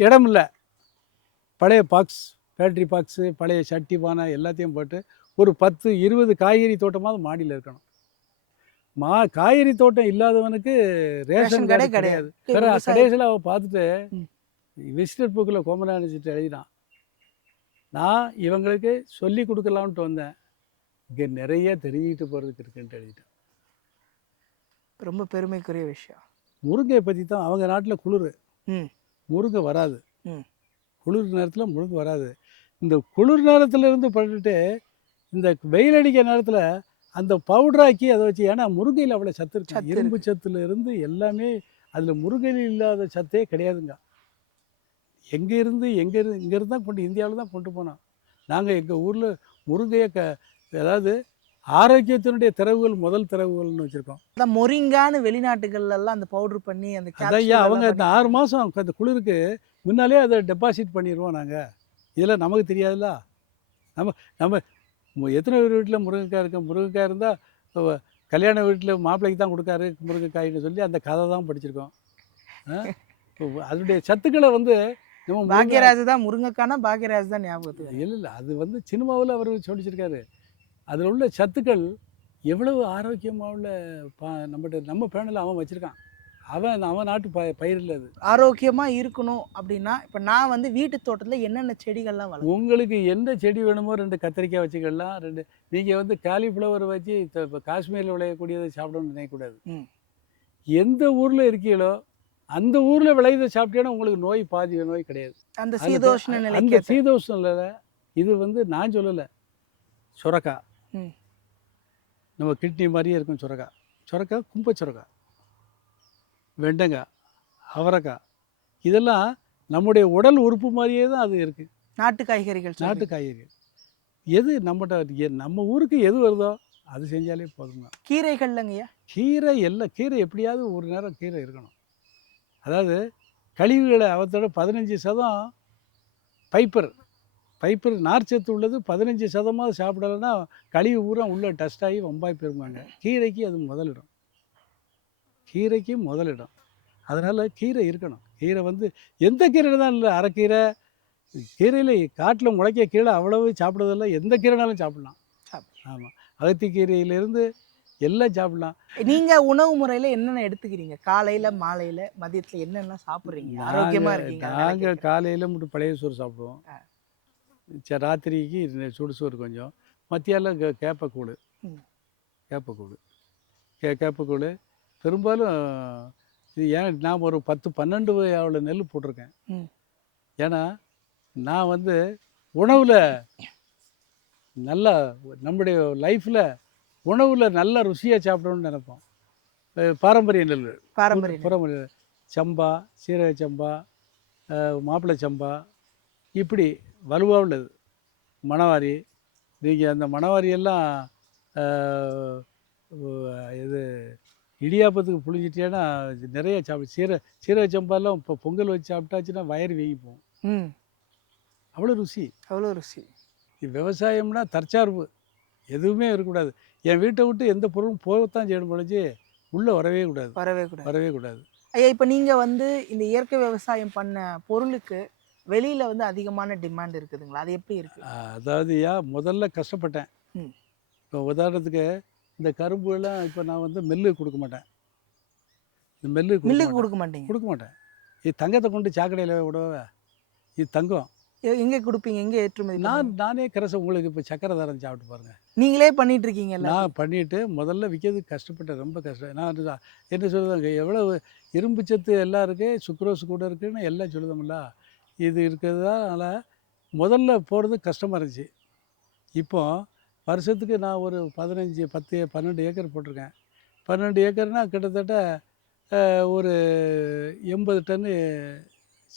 இடம் இல்லை, பழைய பாக்ஸ், பேட்ரி பாக்ஸு, பழைய சட்டி பானை எல்லாத்தையும் போட்டு ஒரு 10-20 காய்கறி தோட்டமாவது மாடியில் இருக்கணும். காய்கறி தோட்டம் இல்லாதவனுக்கு ரேஷன் கார்டு கிடையாது. கடைசியில் அவன் பார்த்துட்டு விசிட்டர் புக்கில் கோமநாயச்சிட்டு எழுதினான், நான் இவங்களுக்கு சொல்லி கொடுக்கலான்ட்டு வந்தேன், இங்கே நிறைய தெரிஞ்சுக்கிட்டு போகிறதுக்கு இருக்குன்ட்டு எழுதிட்டான். ரொம்ப பெருமைக்குரிய விஷயம். முருங்கையை பற்றி தான். அவங்க நாட்டில் குளிர், முருங்கை வராது. குளிர் நேரத்தில் முருங்கை வராது. இந்த குளிர் நேரத்தில் இருந்து பட்டுட்டு இந்த வெயில் அடிக்கிற நேரத்தில் அந்த பவுடராக்கி அதை வச்சு, ஏன்னா முருங்கையில் அவ்வளோ சத்து இருக்கு, இரும்பு சத்துல இருந்து எல்லாமே. அதில் முருங்கையில் இல்லாத சத்தே கிடையாதுங்க. இங்கேருந்து தான் இந்தியாவில் தான் கொண்டு போனோம். நாங்கள் எங்கள் ஊரில் முருங்கையை அதாவது ஆரோக்கியத்தினுடைய திறவுகள் முதல் திறவுகள்னு வச்சுருக்கோம். அதான் மொரிங்கான்னு வெளிநாட்டுகள்லாம் அந்த பவுடர் பண்ணி அந்த அதையா அவங்க இந்த 6 மாதம் அந்த குளிருக்கு முன்னாலே அதை டெபாசிட் பண்ணிடுவோம் நாங்கள். இதெல்லாம் நமக்கு தெரியாதுல்ல. நம்ம எத்தனை பேர் வீட்டில் முருங்கைக்காய் இருக்கு, முருங்கைக்காய் இருந்தால் கல்யாண வீட்டில் மாப்பிள்ளைக்கு தான் கொடுக்காரு முருங்கைக்காய்னு சொல்லி அந்த கதை தான் படிச்சிருக்கோம். அதனுடைய சத்துக்களை வந்து நம்ம பாக்யராஜ் தான் முருங்கைக்கானா பாக்யராஜ் தான் ஞாபகத்துக்கு இல்லை அது வந்து சினிமாவில் அவர் சொல்லிச்சிருக்காரு. அதில் உள்ள சத்துக்கள் எவ்வளவு ஆரோக்கியமாக உள்ள நம்ம பேனலில் அவன் வச்சுருக்கான். அவன் நாட்டு பயிர் இல்லை அது. ஆரோக்கியமாக இருக்கணும் அப்படின்னா இப்போ நான் வந்து வீட்டு தோட்டத்தில் என்னென்ன செடிகள்லாம் வளர்க்கும்? உங்களுக்கு எந்த செடி வேணுமோ 2 கத்திரிக்காய் வச்சுக்கலாம். நீங்கள் வந்து காலிஃப்ளவர் வச்சு இப்போ காஷ்மீரில் விளையக்கூடியதை சாப்பிடணும்னு நினைக்கக்கூடாது. எந்த ஊரில் இருக்கீங்களோ அந்த ஊரில் விளையதை சாப்பிட்டேன்னா உங்களுக்கு நோய் பாதி நோய் கிடையாது. அந்த சீதோஷ்ண நிலை, அந்த சீதோஷ்ணில் இது வந்து நான் சொல்லலை. சுரக்காய் நம்ம கிட்னி மாதிரியே இருக்கும். சுரக்காய் கும்பை சுரக்காய், வெண்டைக்காய், அவரைக்காய், இதெல்லாம் நம்முடைய உடல் உறுப்பு மாதிரியே தான் அது இருக்குது. நாட்டு காய்கறிகள். நாட்டு காய்கறிகள் எது நம்ம ஊருக்கு எது வருதோ அது செஞ்சாலே போதும் தான். கீரைகள்லங்கய்யா? கீரை எப்படியாவது ஒரு நேரம் கீரை இருக்கணும். அதாவது கழிவுகளை அவத்தோட 15% பைப்பர் நார்ச்சத்து உள்ளது 15% சாப்பிடலைன்னா கழிவு பூரா உள்ள டஸ்ட் ஆகி வம்பாய் பெருமாங்க. கீரைக்கு அது முதலிடம். அதனால் கீரை இருக்கணும். கீரை வந்து எந்த கீரை தான் இல்லை, அரைக்கீரை, கீரையில் காட்டில் முளைக்க கீரை அவ்வளவு சாப்பிட்றதில்ல. எந்த கீரைனாலும் சாப்பிட்லாம். ஆமாம், அகத்திக்கீரையிலேருந்து எல்லாம் சாப்பிட்லாம். நீங்கள் உணவு முறையில் என்னென்ன எடுத்துக்கிறீங்க? காலையில், மாலையில், மதியத்தில் என்னென்ன சாப்பிட்றீங்க? ஆரோக்கியமாக இருக்கீங்க? நாங்கள் காலையில் மட்டும் பழைய சோறு சாப்பிடுவோம். ராத்திரிக்கு சுடுசோறு கொஞ்சம். மத்தியானம் கேப்பக்கூழ் பெரும்பாலும் இது ஏன் நான் ஒரு 10-12 அவ்வளோ நெல் போட்டிருக்கேன். ஏன்னா நான் வந்து உணவில் நல்லா நம்முடைய லைஃப்பில் உணவில் நல்ல ருசியாக சாப்பிடணும்னு நினைப்போம். பாரம்பரிய நெல், பாரம்பரிய சம்பா, சீரக சம்பா, மாப்பிள்ளை சம்பா, இப்படி வலுவாக உள்ளது. மணவாரி, நீங்கள் அந்த மணவாரியெல்லாம் இது இடியாப்பத்துக்கு புழிஞ்சிட்டேன்னா நிறைய சீரக சம்பாலாம் இப்போ பொங்கல் வச்சு சாப்பிட்டாச்சுன்னா வயிறு வீங்கிப்போம். அவ்வளோ ருசி. விவசாயம்னா தற்சார்பு, எதுவுமே இருக்கக்கூடாது. என் வீட்டை விட்டு எந்த பொருளும் போகத்தான் செய்யணும் பொழிஞ்சு உள்ளே வரவே கூடாது. ஐயா, இப்போ நீங்கள் வந்து இந்த இயற்கை விவசாயம் பண்ண பொருளுக்கு வெளியில் வந்து அதிகமான டிமாண்ட் இருக்குதுங்களா? அது எப்படி இருக்குது? அதாவது முதல்ல கஷ்டப்பட்டேன். இப்போ உதாரணத்துக்கு இந்த கரும்பு எல்லாம் இப்போ நான் வந்து மில்லுக்கு கொடுக்க மாட்டேன். இந்த மில்லுக்கு கொடுக்க மாட்டேன். இது தங்கத்தை கொண்டு சாக்கடையில் விடவே, இது தங்கம். எங்கே கொடுப்பீங்க? எங்கே ஏற்றுமதி? நானே கரைச உங்களுக்கு இப்போ சக்கரை தரம் சாப்பிட்டு பாருங்கள். நீங்களே பண்ணிட்டு இருக்கீங்க? நான் பண்ணிட்டு முதல்ல விற்கிறதுக்கு கஷ்டப்பட்டேன், ரொம்ப கஷ்டம். நான் என்ன சொல்லுதாங்க, எவ்வளவு இரும்பு சத்து எல்லாம் இருக்குது, சுக்ரோஸ் கூட இருக்குதுன்னு எல்லாம் சொல்லுதோம்ல. இது இருக்கிறதால முதல்ல போகிறது கஷ்டமாக இருந்துச்சு. இப்போ வருஷத்துக்கு நான் ஒரு 12 ஏக்கர் போட்டிருக்கேன். 12 ஏக்கர்னால் கிட்டத்தட்ட ஒரு 80 டன்னு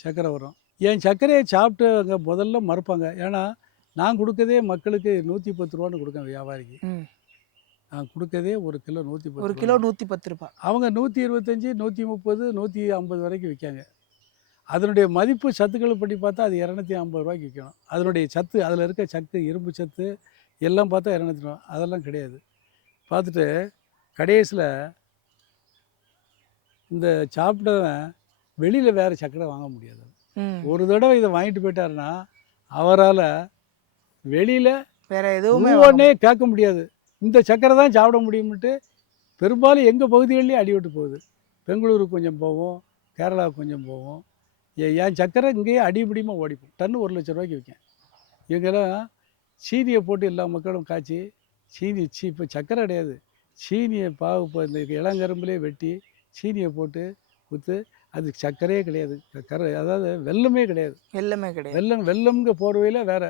சர்க்கரை வரும். என் சர்க்கரையை சாப்பிட்டு அங்கே முதல்ல மறுப்பாங்க. ஏன்னா நான் கொடுக்கதே மக்களுக்கு 110 ரூபான்னு கொடுக்கேன் வியாபாரிக்கு. நான் கொடுக்கதே ஒரு கிலோ 110. ஒரு கிலோ 110 ரூபாய். அவங்க 125, 130, 150 வரைக்கும் விற்காங்க. அதனுடைய மதிப்பு சத்துக்கள் படி பார்த்தா அது 250 ரூபாய்க்கு விற்கணும். அதனுடைய சத்து, அதில் இருக்க சத்து, இரும்பு சத்து எல்லாம் பார்த்தா 200 ரூபா. அதெல்லாம் கிடையாது. பார்த்துட்டு கடைசியில் இந்த சாப்பிட்டவன் வெளியில் வேறு சர்க்கரை வாங்க முடியாது. ஒரு தடவை இதை வாங்கிட்டு போயிட்டாருன்னா அவரால் வெளியில் வேறு எதுவுமே ஒவ்வொன்றே கேட்க முடியாது. இந்த சர்க்கரை தான் சாப்பிட முடியும்ட்டு பெரும்பாலும் எங்கள் பகுதிகளிலே அடிவிட்டு போகுது. பெங்களூருக்கு கொஞ்சம் போவோம், கேரளாவுக்கு கொஞ்சம் போவோம். என் சர்க்கரை இங்கேயே அடிபடியுமாக ஓடிப்போம். டன்னு 1 லட்ச ரூபாய்க்கு விற்கேன். இவங்கெல்லாம் சீனியை போட்டு எல்லா மக்களும் காய்ச்சி இப்போ சர்க்கரை கிடையாது, சீனியை இந்த இளங்கரும்புலேயே வெட்டி சீனியை போட்டு குத்து, அது சர்க்கரையே கிடையாது. அதாவது வெல்லமே கிடையாது. வெல்லம்ங்க போர்வையில் வேறு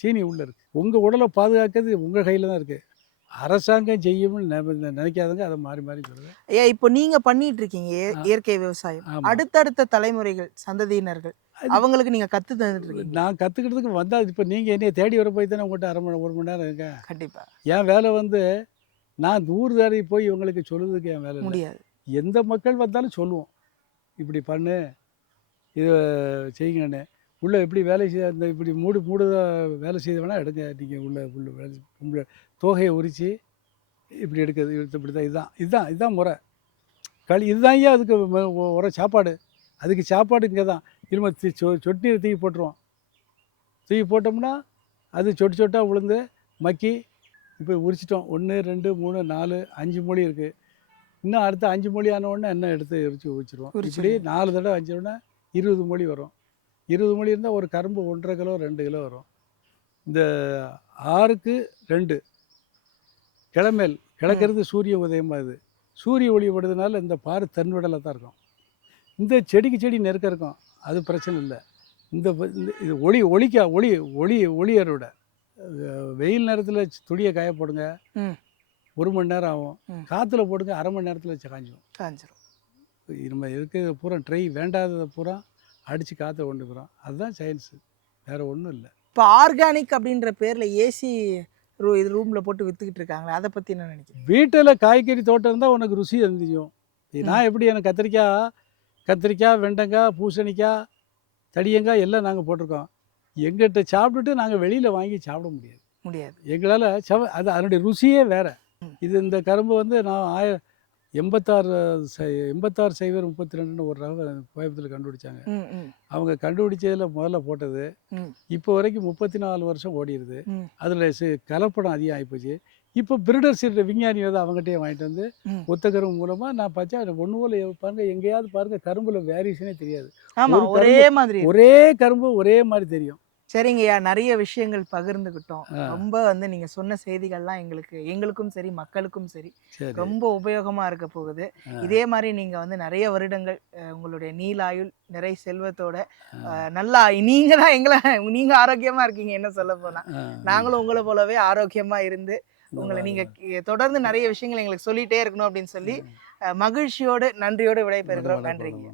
சீனி உள்ளே இருக்குது. உங்கள் உடலை பாதுகாக்கிறது உங்கள் கையில் தான் இருக்குது. அரசாங்கம் செய்யும்னு நினைக்காதங்க, அதை மாறி சொல்லுவேன். ஐயா, இப்போ நீங்கள் பண்ணிட்டு இருக்கீங்க இயற்கை விவசாயம். அடுத்தடுத்த தலைமுறைகள், சந்ததியினர்கள், அவங்களுக்கு நீங்கள் கற்று தந்துட்டு இருக்கீங்க. நான் கற்றுக்கிறதுக்கு வந்தால் இப்போ நீங்கள் என்னையை தேடி வர போய் தானே உங்கள்கிட்ட 1 மணி நேரம் இருக்கேன். கண்டிப்பாக என் வேலை வந்து நான் தூர் தாரி போய் இவங்களுக்கு சொல்லுறதுக்கு என் வேலை முடியாது. எந்த மக்கள் வந்தாலும் சொல்லுவோம், இப்படி பண்ணு, இதை செய்யுங்கன்னு. உள்ளே எப்படி வேலை செய்ய, இந்த இப்படி வேலை செய்த வேணால் எடுங்க. நீங்கள் உள்ள தோகையை உரித்து இப்படி எடுக்கிறது, இப்படி தான். இதுதான் முறை. இதுதான் ஐயா அதுக்கு ஒரு சாப்பாடு. அதுக்கு சாப்பாடு இங்கே தான். திரும்ப சொட்டு நீரை தூக்கி போட்டுருவோம். தூக்கி போட்டோம்னா அது சொட்டு சொட்டாக விழுந்து மக்கி இப்போ உரிச்சிட்டோம். 1 2 3 4 5 மூலி இருக்குது. இன்னும் அடுத்த 5 மூலி ஆன உடனே எண்ணெய் எடுத்து வச்சுருவோம். இப்படி 4 தடவை 5 உடனே 20 மூலி வரும். 20 மூலி இருந்தால் ஒரு கரும்பு 1.5 கிலோ 2 கிலோ வரும். இந்த 6க்கு 2 கிழமேல் கிழக்கிறது சூரிய உதயமாக இது. சூரிய ஒளி படுறதுனால இந்த பாரு தென்வடலை தான் இருக்கும். இந்த செடிக்கு செடி நெருக்க இருக்கும், அது பிரச்சனை இல்லை. இந்த இது ஒளி அறுவடை. வெயில் நேரத்தில் துணியை காய போடுங்க, 1 மணி நேரம் ஆகும். காற்றுல போடுங்க, அரை மணி நேரத்தில் காஞ்சிரும். நம்ம இருக்கிறது பூரா ட்ரை வேண்டாததை பூரா அடித்து காற்றை கொண்டு போகிறோம். அதுதான் சயின்ஸு, வேறு ஒன்றும் இல்லை. இப்போ ஆர்கானிக் அப்படின்ற பேரில் ஏசி இது ரூமில் போட்டு விற்றுக்கிட்டு இருக்காங்களே, அதை பற்றி என்ன நினைக்கிறேன்? வீட்டில் காய்கறி தோட்டம் இருந்தால் உனக்கு ருசி தெரியும். நான் எப்படி எனக்கு கத்திரிக்காய், வெண்டைக்காய், பூசணிக்காய், தடியங்காய் எல்லாம் நாங்கள் போட்டிருக்கோம். எங்கிட்ட சாப்பிட்டுட்டு நாங்கள் வெளியில் வாங்கி சாப்பிட முடியாது. எங்களால் அது அதனுடைய ருசியே வேறு. இது இந்த கரும்பு வந்து நான் 86 சைவர் 32ன்னு ஒரு ரகம் கோயம்புத்தூரில் கண்டுபிடிச்சாங்க. அவங்க கண்டுபிடிச்சதில் முதல்ல போட்டது இப்போ வரைக்கும் 34 வருஷம் ஓடிடுது. அதில் கலப்படம் அதிகம் ஆகிப்போச்சு. இப்போ பிரீடர் சீட் விஞ்ஞானி வந்து அவங்ககிட்டயே வாங்கிட்டு வந்து ஒத்த கரும்பு மூலமாக நான் பார்த்தா ஒன்று போல் பாருங்கள், எங்கேயாவது பாருங்கள் கரும்புல வேரியேஷனே தெரியாது. ஒரே கரும்பு ஒரே மாதிரி தெரியும். சரிங்கய்யா, நிறைய விஷயங்கள் பகிர்ந்துக்கிட்டோம். ரொம்ப வந்து நீங்க சொன்ன செய்திகள்லாம் எங்களுக்கும் சரி மக்களுக்கும் சரி ரொம்ப உபயோகமா இருக்க போகுது. இதே மாதிரி நீங்க வந்து நிறைய வருடங்கள் உங்களுடைய நீலாயுள் நிறை செல்வத்தோட நல்லா நீங்க ஆரோக்கியமா இருக்கீங்க. என்ன சொல்ல போனா நாங்களும் உங்களை போலவே ஆரோக்கியமா இருந்து உங்களை நீங்க தொடர்ந்து நிறைய விஷயங்கள் எங்களுக்கு சொல்லிட்டே இருக்கணும் அப்படின்னு சொல்லி மகிழ்ச்சியோடு நன்றியோடு விடைபெறுகிறோம். நன்றிங்க.